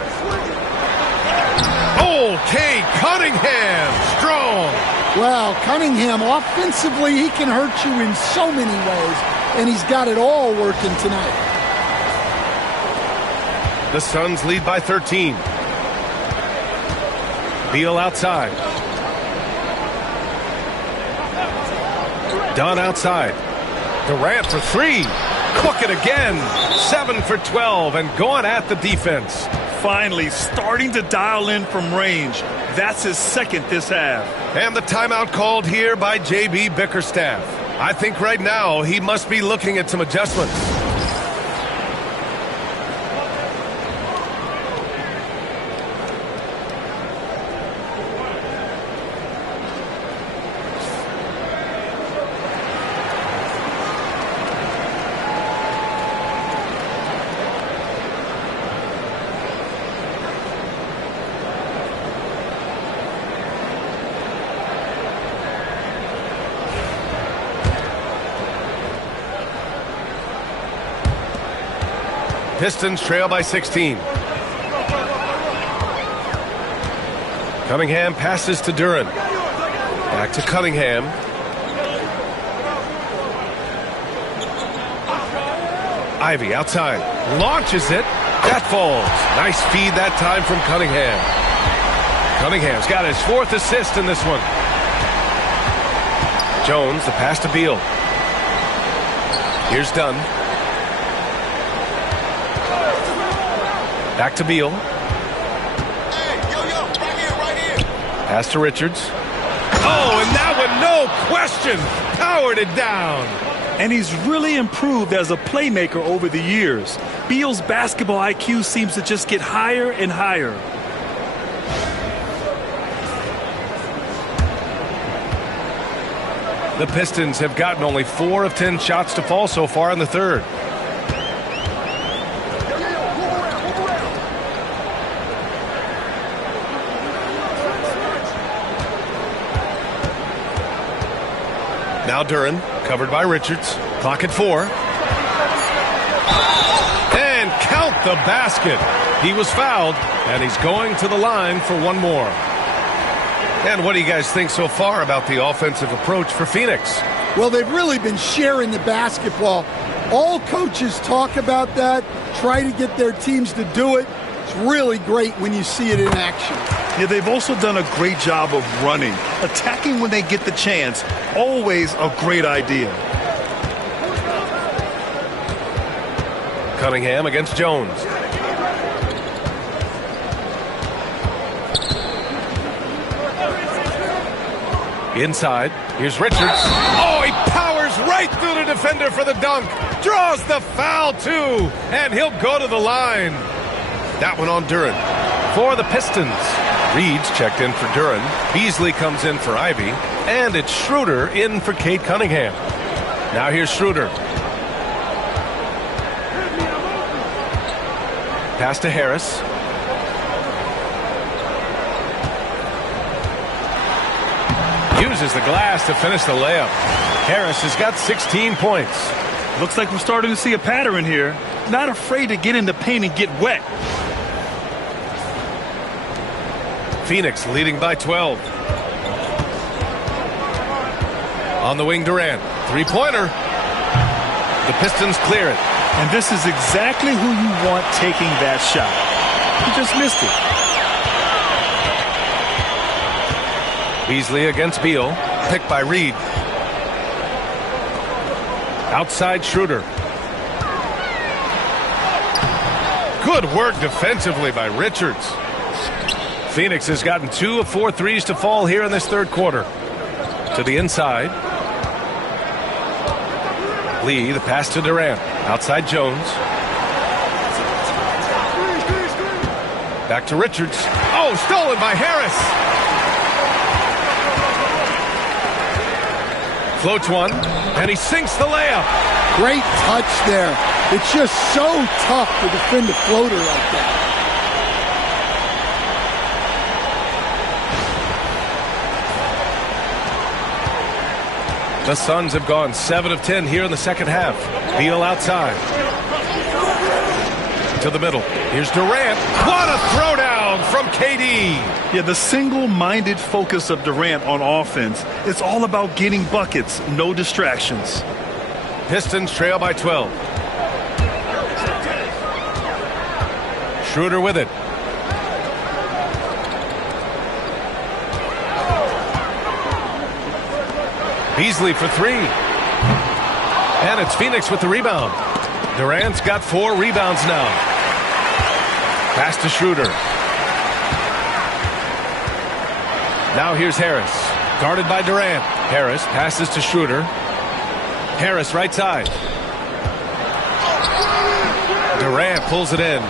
Okay, Cunningham, strong. Well, Cunningham, offensively, he can hurt you in so many ways, and he's got it all working tonight. The Suns lead by 13. Beal outside. Dunn outside. Durant for 3. Cook it again. 7 for 12 and going at the defense. Finally starting to dial in from range. That's his second this half. And the timeout called here by J.B. Bickerstaff. I think right now he must be looking at some adjustments. Pistons trail by 16. Cunningham passes to Durant. Back to Cunningham. Ivy outside. Launches it. That falls. Nice feed that time from Cunningham. Cunningham's got his 4th assist in this one. Jones, the pass to Beal. Here's Dunn. Back to Beal. Right here. Pass to Richards. Oh, and that one, no question, powered it down. And he's really improved as a playmaker over the years. Beal's basketball IQ seems to just get higher and higher. The Pistons have gotten only 4 of 10 shots to fall so far in the third. Now Duren, covered by Richards. Clock at 4. And count the basket. He was fouled, and he's going to the line for one more. And what do you guys think so far about the offensive approach for Phoenix? Well, they've really been sharing the basketball. All coaches talk about that, try to get their teams to do it. It's really great when you see it in action. Yeah, they've also done a great job of running. Attacking when they get the chance, always a great idea. Cunningham against Jones. Inside, here's Richards. Oh, he powers right through the defender for the dunk. Draws the foul, too. And he'll go to the line. That one on Duren. For the Pistons, Reed's checked in for Duren. Beasley comes in for Ivy. And it's Schroeder in for Cade Cunningham. Now here's Schroeder. Pass to Harris. Uses the glass to finish the layup. Harris has got 16 points. Looks like we're starting to see a pattern here. Not afraid to get in the paint and get wet. Phoenix leading by 12. On the wing, Durant. Three-pointer. The Pistons clear it. And this is exactly who you want taking that shot. He just missed it. Beasley against Beal. Picked by Reed. Outside Schroeder. Good work defensively by Richards. Phoenix has gotten 2 of 4 threes to fall here in this third quarter. To the inside. Lee, the pass to Durant. Outside Jones. Back to Richards. Oh, stolen by Harris. Floats one, and he sinks the layup. Great touch there. It's just so tough to defend a floater like that. The Suns have gone 7 of 10 here in the second half. Beal outside. To the middle. Here's Durant. What a throwdown from KD. Yeah, the single-minded focus of Durant on offense. It's all about getting buckets, no distractions. Pistons trail by 12. Schroeder with it. Beasley for 3. And it's Phoenix with the rebound. Durant's got 4 rebounds now. Pass to Schroeder. Now here's Harris. Guarded by Durant. Harris passes to Schroeder. Harris right side. Durant pulls it in.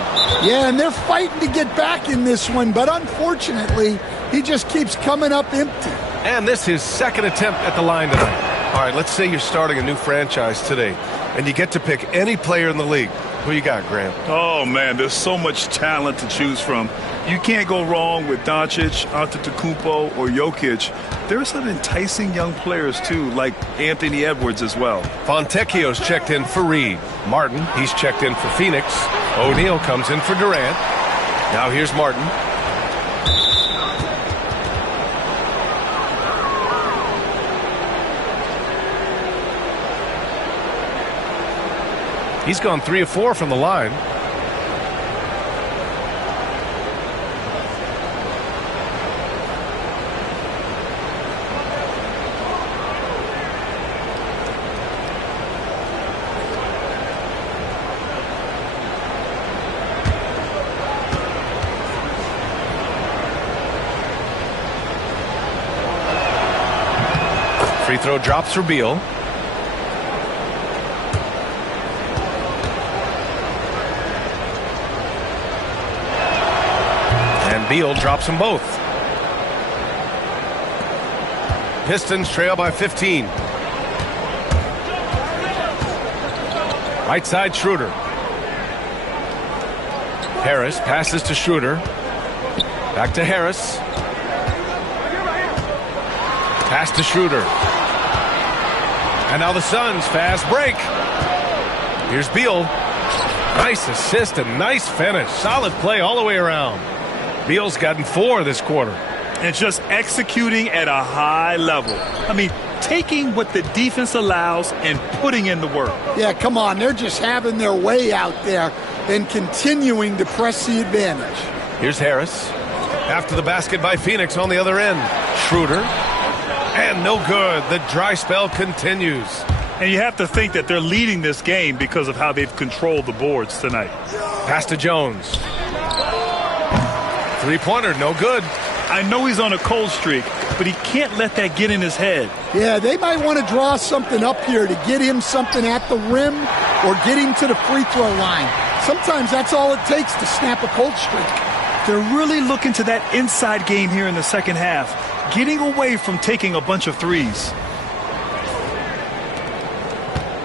Yeah, and they're fighting to get back in this one, but unfortunately, he just keeps coming up empty. And this is his second attempt at the line tonight. All right, let's say you're starting a new franchise today, and you get to pick any player in the league. Who you got, Grant? Oh, man, there's so much talent to choose from. You can't go wrong with Doncic, Antetokounmpo, or Jokic. There's some enticing young players, too, like Anthony Edwards as well. Fontecchio's checked in for Reed. Martin, he's checked in for Phoenix. O'Neal comes in for Durant. Now here's Martin. He's gone 3 of 4 from the line. Free throw drops for Beal. Beal drops them both. Pistons trail by 15. Right side, Schroeder. Harris passes to Schroeder. Back to Harris. Pass to Schroeder. And now the Suns fast break. Here's Beal. Nice assist and nice finish. Solid play all the way around. Beal's gotten 4 this quarter. And just executing at a high level. I mean, taking what the defense allows and putting in the work. Yeah, come on. They're just having their way out there and continuing to press the advantage. Here's Harris. After the basket by Phoenix on the other end. Schroeder. And no good. The dry spell continues. And you have to think that they're leading this game because of how they've controlled the boards tonight. Pass to Jones. Three-pointer, no good. I know he's on a cold streak, but he can't let that get in his head. Yeah, they might want to draw something up here to get him something at the rim or get him to the free throw line. Sometimes that's all it takes to snap a cold streak. They're really looking to that inside game here in the second half, getting away from taking a bunch of threes.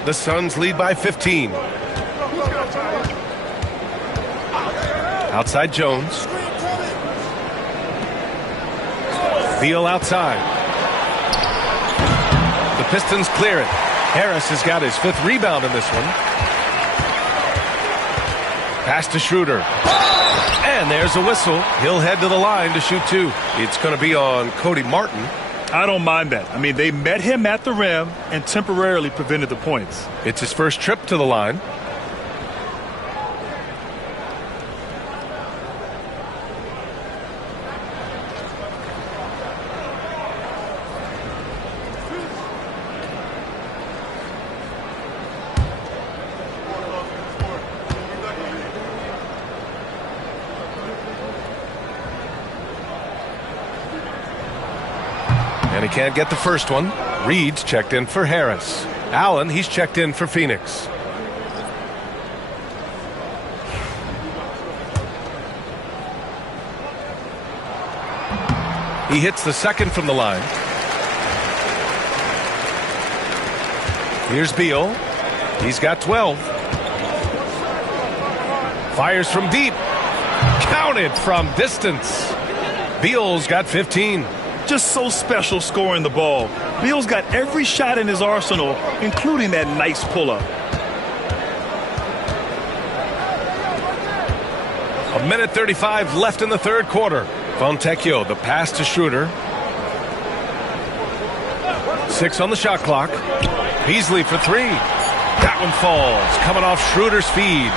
The Suns lead by 15. Outside Jones. Beal outside. The Pistons clear it. Harris has got his 5th rebound in this one. Pass to Schroeder. And there's a whistle. He'll head to the line to shoot 2. It's going to be on Cody Martin. I don't mind that. I mean, they met him at the rim and temporarily prevented the points. It's his first trip to the line. And he can't get the first one. Reed's checked in for Harris. Allen, he's checked in for Phoenix. He hits the second from the line. Here's Beal. He's got 12. Fires from deep. Counted from distance. Beal's got 15. Just so special scoring the ball. Beal's got every shot in his arsenal, including that nice pull-up. A minute 35 left in the third quarter. Fontecchio, the pass to Schroeder. 6 on the shot clock. Beasley for 3. That one falls, coming off Schroeder's feed.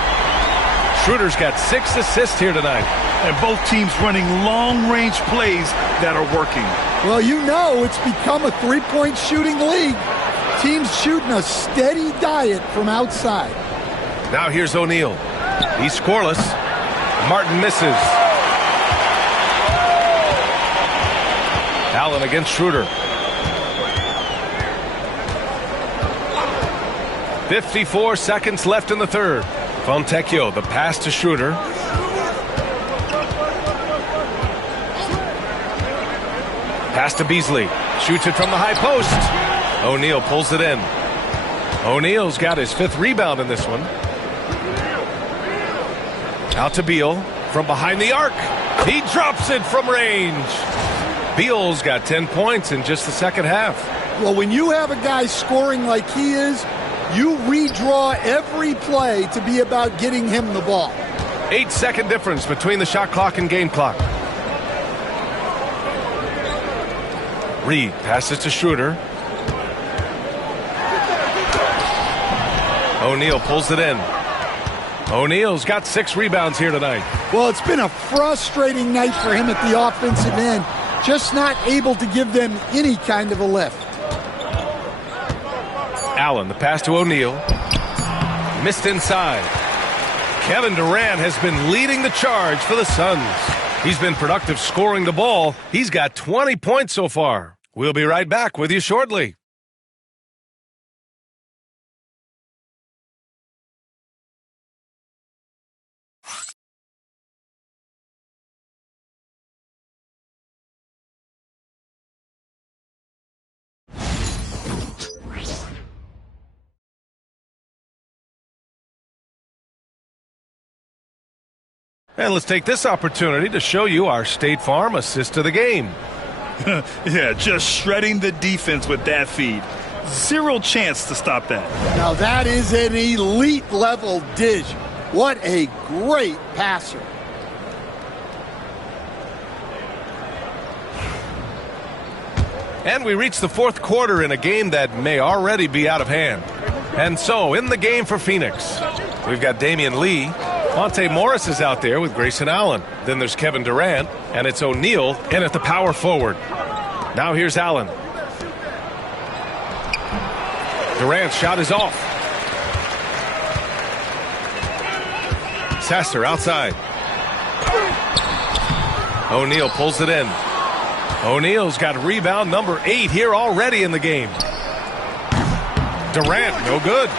Schroeder's got 6 assists here tonight. And both teams running long-range plays that are working. Well, you know it's become a three-point shooting league. Teams shooting a steady diet from outside. Now here's O'Neal. He's scoreless. Martin misses. Allen against Schroeder. 54 seconds left in the third. Fontecchio, the pass to Schroeder. Pass to Beasley. Shoots it from the high post. O'Neal pulls it in. O'Neal's got his 5th rebound in this one. Out to Beal from behind the arc. He drops it from range. Beal's got 10 points in just the second half. Well, when you have a guy scoring like he is, you redraw every play to be about getting him the ball. 8-second difference between the shot clock and game clock. Reed passes to Schroeder. O'Neal pulls it in. O'Neal's got 6 rebounds here tonight. Well, it's been a frustrating night for him at the offensive end. Just not able to give them any kind of a lift. Allen, the pass to O'Neal. Missed inside. Kevin Durant has been leading the charge for the Suns. He's been productive scoring the ball. He's got 20 points so far. We'll be right back with you shortly. And let's take this opportunity to show you our State Farm assist of the game. Yeah, just shredding the defense with that feed. Zero chance to stop that. Now that is an elite level dish. What a great passer. And we reach the fourth quarter in a game that may already be out of hand. And so, in the game for Phoenix, we've got Damian Lee. Monte Morris is out there with Grayson Allen. Then there's Kevin Durant, and it's O'Neal in at the power forward. Now here's Allen. Durant's shot is off. Sasser outside. O'Neal pulls it in. O'Neal's got rebound number 8 here already in the game. Durant, no good.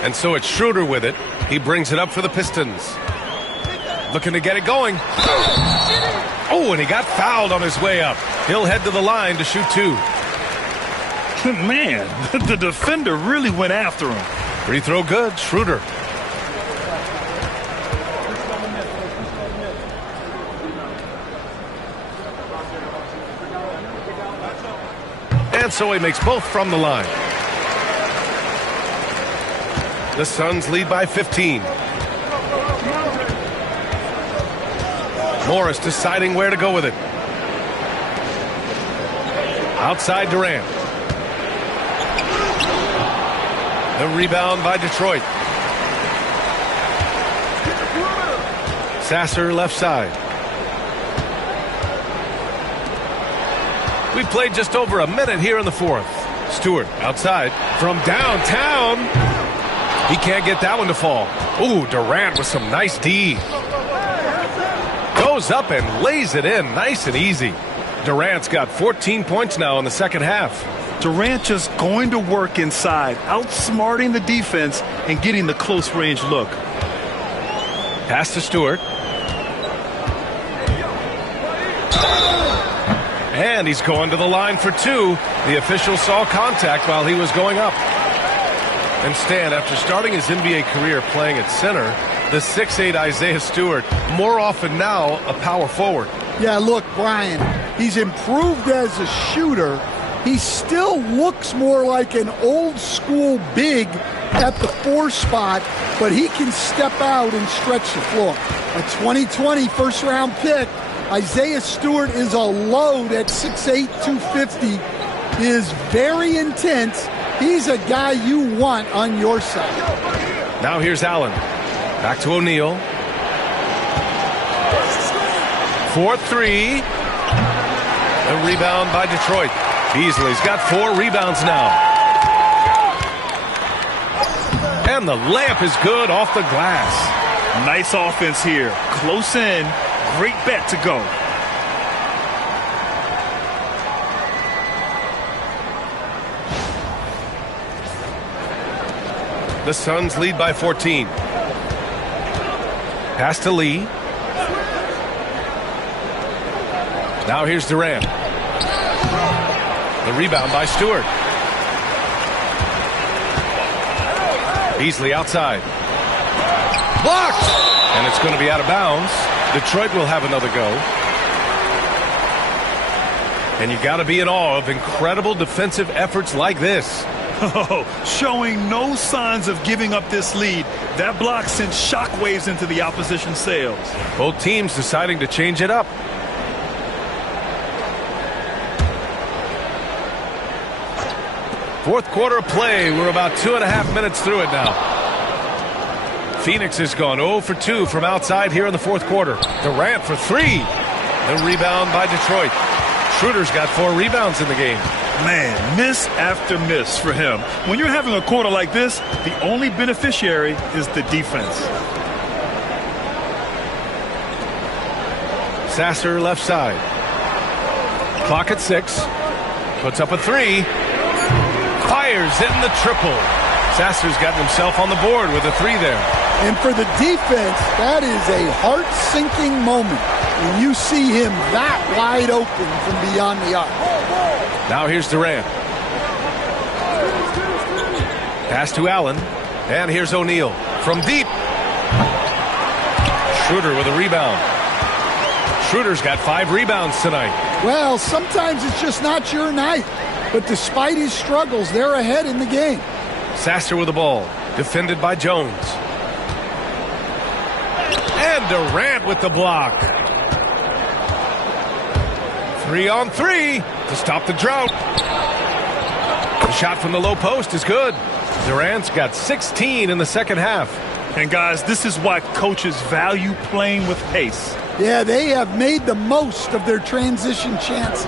And so it's Schroeder with it. He brings it up for the Pistons. Looking to get it going. Oh, and he got fouled on his way up. He'll head to the line to shoot 2. Man, the defender really went after him. Free throw good, Schroeder. And so he makes both from the line. The Suns lead by 15. Morris deciding where to go with it. Outside Durant. The rebound by Detroit. Sasser left side. We played just over a minute here in the fourth. Stewart outside from downtown. He can't get that one to fall. Ooh, Durant with some nice D. Goes up and lays it in nice and easy. Durant's got 14 points now in the second half. Durant just going to work inside, outsmarting the defense and getting the close range look. Pass to Stewart. And he's going to the line for 2. The official saw contact while he was going up. And Stan, after starting his NBA career playing at center, the 6'8" Isaiah Stewart, more often now a power forward. Yeah, look, Brian, he's improved as a shooter. He still looks more like an old school big at the 4 spot, but he can step out and stretch the floor. A 2020 first round pick, Isaiah Stewart is a load at 6'8", 250, is very intense. He's a guy you want on your side. Now here's Allen. Back to O'Neal. 4-3. A rebound by Detroit. Beasley's got 4 rebounds now. And the layup is good off the glass. Nice offense here. Close in. Great bet to go. The Suns lead by 14. Pass to Lee. Now here's Durant. The rebound by Stewart. Beasley outside. Blocked! And it's going to be out of bounds. Detroit will have another go. And you got to be in awe of incredible defensive efforts like this. Oh, showing no signs of giving up this lead. That block sent shockwaves into the opposition sails. Both teams deciding to change it up. Fourth quarter play. We're about 2.5 minutes through it now. Phoenix has gone 0 for 2 from outside here in the fourth quarter. Durant for 3. The rebound by Detroit. Schroeder's got 4 rebounds in the game. Man, miss after miss for him. When you're having a quarter like this, the only beneficiary is the defense. Sasser left side. Clock at 6. Puts up a 3. Fires in the triple. Sasser's gotten himself on the board with a 3 there. And for the defense, that is a heart-sinking moment when you see him that wide open from beyond the arc. Now here's Durant. Pass to Allen. And here's O'Neal from deep. Schroeder with a rebound. Schroeder's got 5 rebounds tonight. Well, sometimes it's just not your night. But despite his struggles, they're ahead in the game. Sasser with the ball. Defended by Jones. And Durant with the block. 3 on 3 to stop the drought. The shot from the low post is good. Durant's got 16 in the second half. And guys, this is why coaches value playing with pace. Yeah, they have made the most of their transition chances.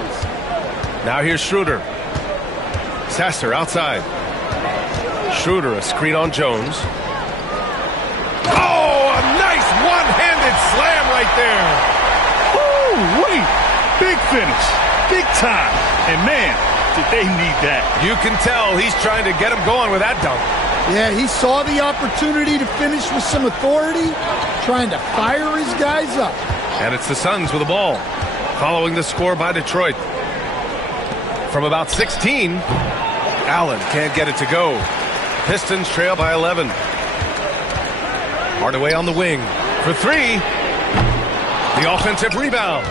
Now here's Schroeder. Sasser outside. Schroeder, a screen on Jones. Oh, a nice one-handed slam right there. Woo-wee. Big finish. Big time. And man, did they need that. You can tell he's trying to get him going with that dunk. Yeah, he saw the opportunity to finish with some authority, trying to fire his guys up. And it's the Suns with the ball, following the score by Detroit. From about 16, Allen can't get it to go. Pistons trail by 11. Hardaway on the wing for 3. The offensive rebound.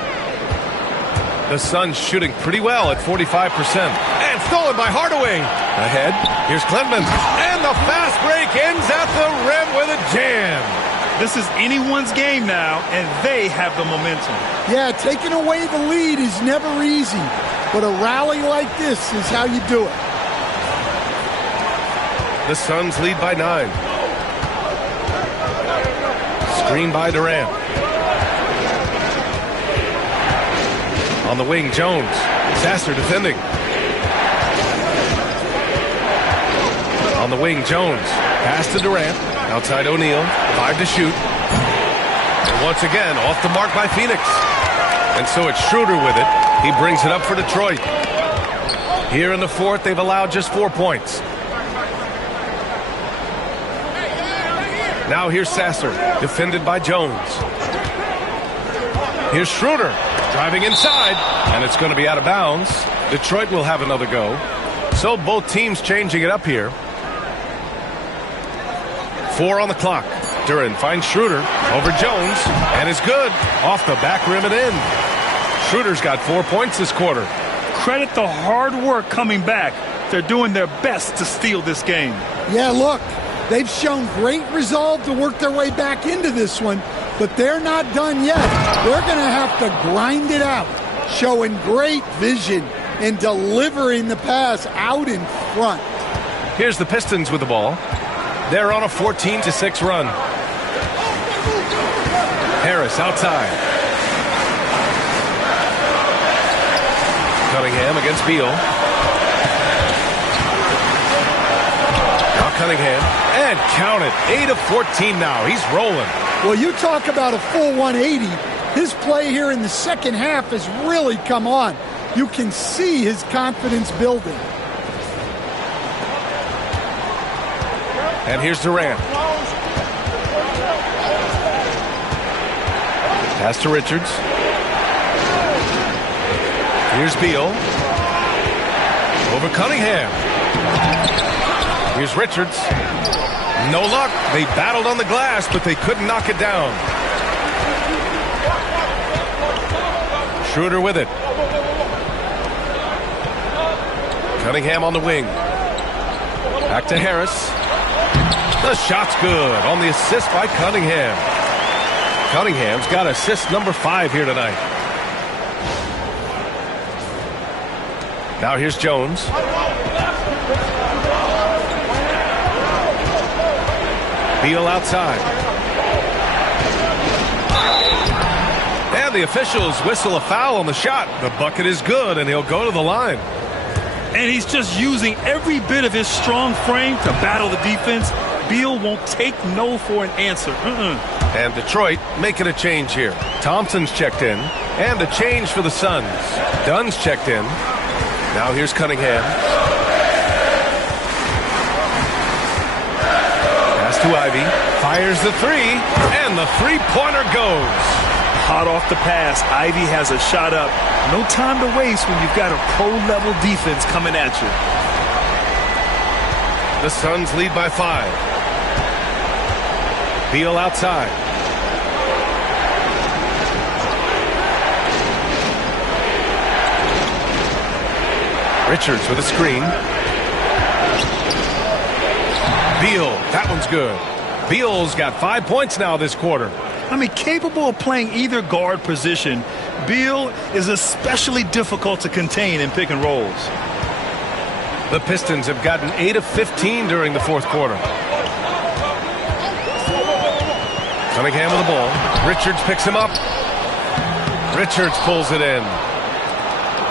The Suns shooting pretty well at 45%. And stolen by Hardaway. Ahead, here's Clinton. And the fast break ends at the rim with a jam. This is anyone's game now, and they have the momentum. Yeah, taking away the lead is never easy. But a rally like this is how you do it. The Suns lead by 9. Screen by Durant. On the wing, Jones. Sasser defending. On the wing, Jones. Pass to Durant. Outside O'Neal. 5 to shoot. And once again, off the mark by Phoenix. And so it's Schroeder with it. He brings it up for Detroit. Here in the fourth, they've allowed just 4 points. Now here's Sasser, defended by Jones. Here's Schroeder, driving inside, and it's going to be out of bounds. Detroit will have another go. So both teams changing it up here. 4 on the clock. Duran finds Schroeder over Jones, and it's good. Off the back rim and in. Schroeder's got 4 points this quarter. Credit the hard work coming back. They're doing their best to steal this game. Yeah, look, they've shown great resolve to work their way back into this one, but they're not done yet. They're going to have to grind it out, showing great vision and delivering the pass out in front. Here's the Pistons with the ball. They're on a 14-6 run. Harris outside. Cunningham against Beal. Now Cunningham. And count it. 8 of 14 now. He's rolling. Well, you talk about a full 180. His play here in the second half has really come on. You can see his confidence building. And here's Durant. Pass to Richards. Here's Beal. Over Cunningham. Here's Richards. No luck. They battled on the glass, but they couldn't knock it down. Schroeder with it. Cunningham on the wing. Back to Harris. The shot's good on the assist by Cunningham. Cunningham's got assist number 5 here tonight. Now here's Jones. Beal outside. And the officials whistle a foul on the shot. The bucket is good, and he'll go to the line. And he's just using every bit of his strong frame to battle the defense. Beal won't take no for an answer. And Detroit making a change here. Thompson's checked in. And a change for the Suns. Dunn's checked in. Now here's Cunningham. Pass to Ivy. Fires the 3. And the three-pointer goes. Hot off the pass. Ivy has a shot up. No time to waste when you've got a pro-level defense coming at you. The Suns lead by 5. Beal outside. Richards with a screen. Beal, that one's good. Beal's got 5 points now this quarter. I mean, capable of playing either guard position, Beal is especially difficult to contain in pick and rolls. The Pistons have gotten 8 of 15 during the fourth quarter. Cunningham with the ball. Richards picks him up. Richards pulls it in.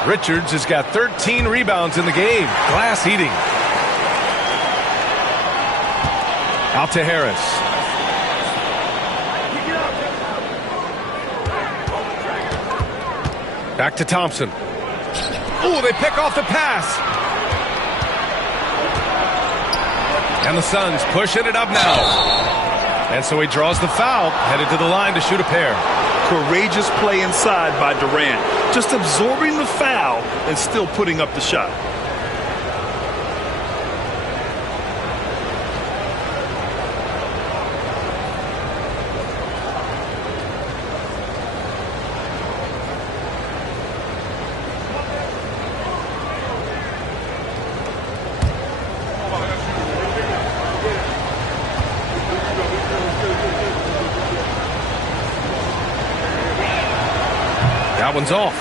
Richards has got 13 rebounds in the game. Glass eating. Out to Harris. Back to Thompson. Oh, they pick off the pass. And the Suns pushing it up now. And so he draws the foul, headed to the line to shoot a pair. Courageous play inside by Durant. Just absorbing the foul and still putting up the shot. That one's off.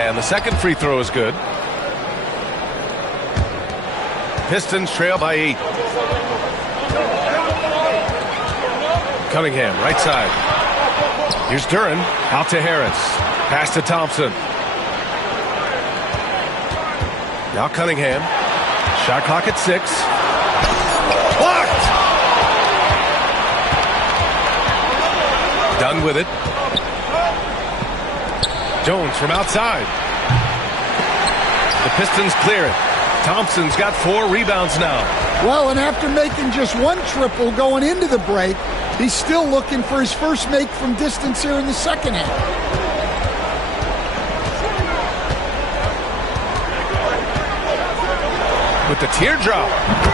And the second free throw is good. Pistons trail by 8. Cunningham, right side. Here's Duran, out to Harris. Pass to Thompson. Now Cunningham. Shot clock at 6. Blocked! Done with it. Jones from outside. The Pistons clear it. Thompson's got 4 rebounds now. Well, and after making just 1 triple going into the break, he's still looking for his first make from distance here in the second half. With the teardrop.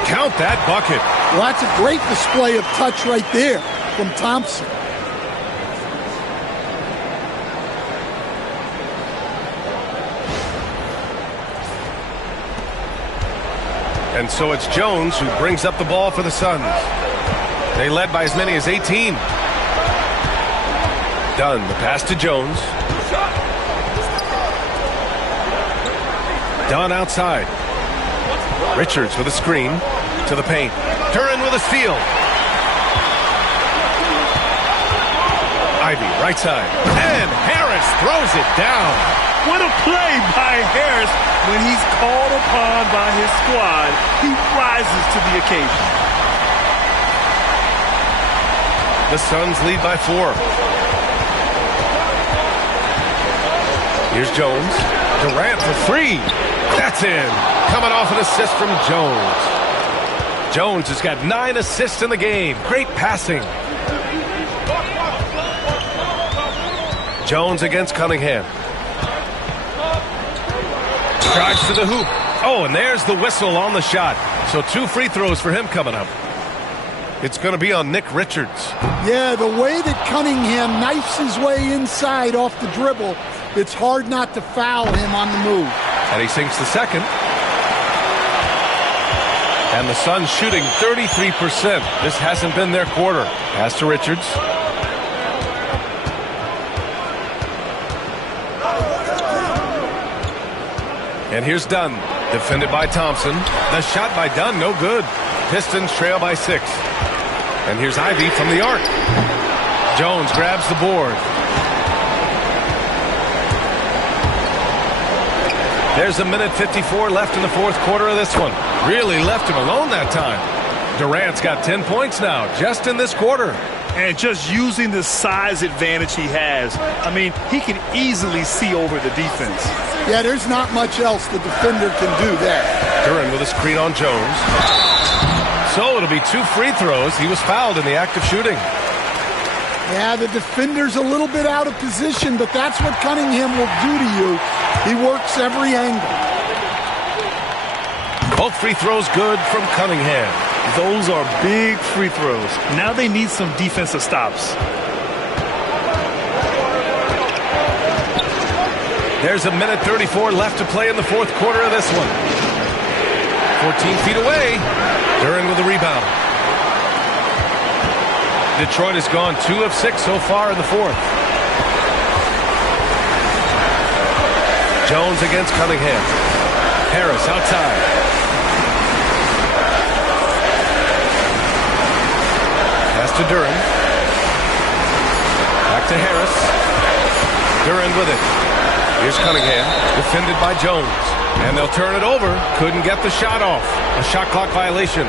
Count that bucket. Well, that's a great display of touch right there from Thompson. And so it's Jones who brings up the ball for the Suns. They led by as many as 18. Dunn, the pass to Jones. Dunn outside. Richards with a screen to the paint. Duran with a steal. Ivy, right side. And Harris throws it down. What a play by Harris. When he's called upon by his squad, he rises to the occasion. The Suns lead by 4. Here's Jones. Durant for 3. That's in. Coming off an assist from Jones. Jones has got 9 assists in the game. Great passing. Jones against Cunningham. Drives to the hoop. Oh, and there's the whistle on the shot. So 2 free throws for him coming up. It's going to be on Nick Richards. Yeah, the way that Cunningham knifes his way inside off the dribble, it's hard not to foul him on the move. And he sinks the second. And the Suns shooting 33%. This hasn't been their quarter. Pass to Richards. And here's Dunn. Defended by Thompson. The shot by Dunn, no good. Pistons trail by 6. And here's Ivy from the arc. Jones grabs the board. There's 1:54 left in the fourth quarter of this one. Really left him alone that time. Durant's got 10 points now, just in this quarter. And just using the size advantage he has, I mean, he can easily see over the defense. Yeah, there's not much else the defender can do there. Duran with a screen on Jones. So it'll be 2 free throws. He was fouled in the act of shooting. Yeah, the defender's a little bit out of position, but that's what Cunningham will do to you. He works every angle. Both free throws good from Cunningham. Those are big free throws. Now they need some defensive stops. There's a minute 34 left to play in the fourth quarter of this one. 14 feet away. Duren with the rebound. Detroit has gone 2 of 6 so far in the fourth. Jones against Cunningham. Harris outside. Pass to Duren. Back to Harris. Duren with it. Here's Cunningham, defended by Jones. And they'll turn it over. Couldn't get the shot off. A shot clock violation.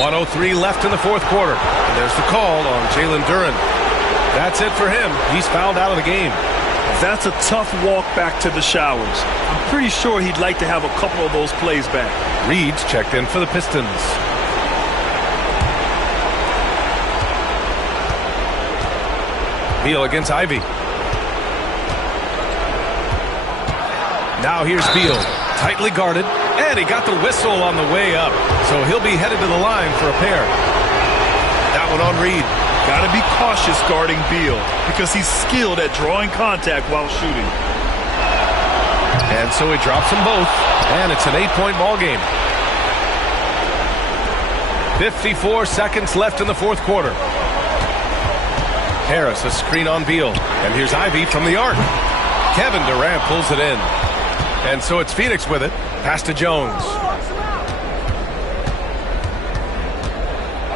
.103 left in the fourth quarter. And there's the call on Jalen Duren. That's it for him. He's fouled out of the game. That's a tough walk back to the showers. I'm pretty sure he'd like to have a couple of those plays back. Reed's checked in for the Pistons. Beal against Ivy. Now here's Beal. Tightly guarded. And he got the whistle on the way up. So he'll be headed to the line for a pair. That one on Reed. Got to be cautious guarding Beal because he's skilled at drawing contact while shooting. And so he drops them both. And it's an 8-point ball game. 54 seconds left in the fourth quarter. Harris, a screen on Beal. And here's Ivy from the arc. Kevin Durant pulls it in. And so it's Phoenix with it. Pass to Jones.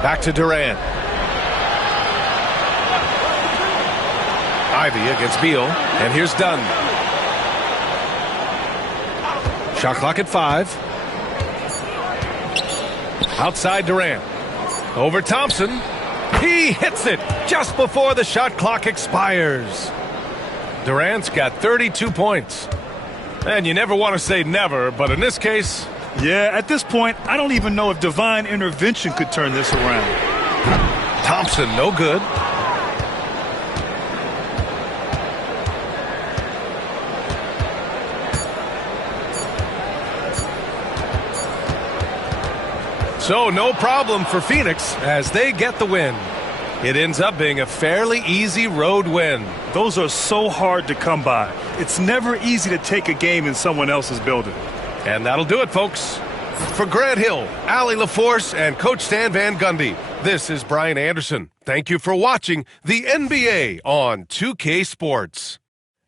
Back to Durant. Ivy against Beal. And here's Dunn. Shot clock at 5. Outside Durant. Over Thompson. He hits it just before the shot clock expires. Durant's got 32 points. And you never want to say never, but in this case... Yeah, at this point, I don't even know if divine intervention could turn this around. Thompson, no good. So no problem for Phoenix as they get the win. It ends up being a fairly easy road win. Those are so hard to come by. It's never easy to take a game in someone else's building. And that'll do it, folks. For Grant Hill, Allie LaForce, and Coach Stan Van Gundy, this is Brian Anderson. Thank you for watching the NBA on 2K Sports.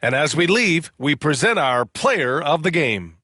And as we leave, we present our player of the game.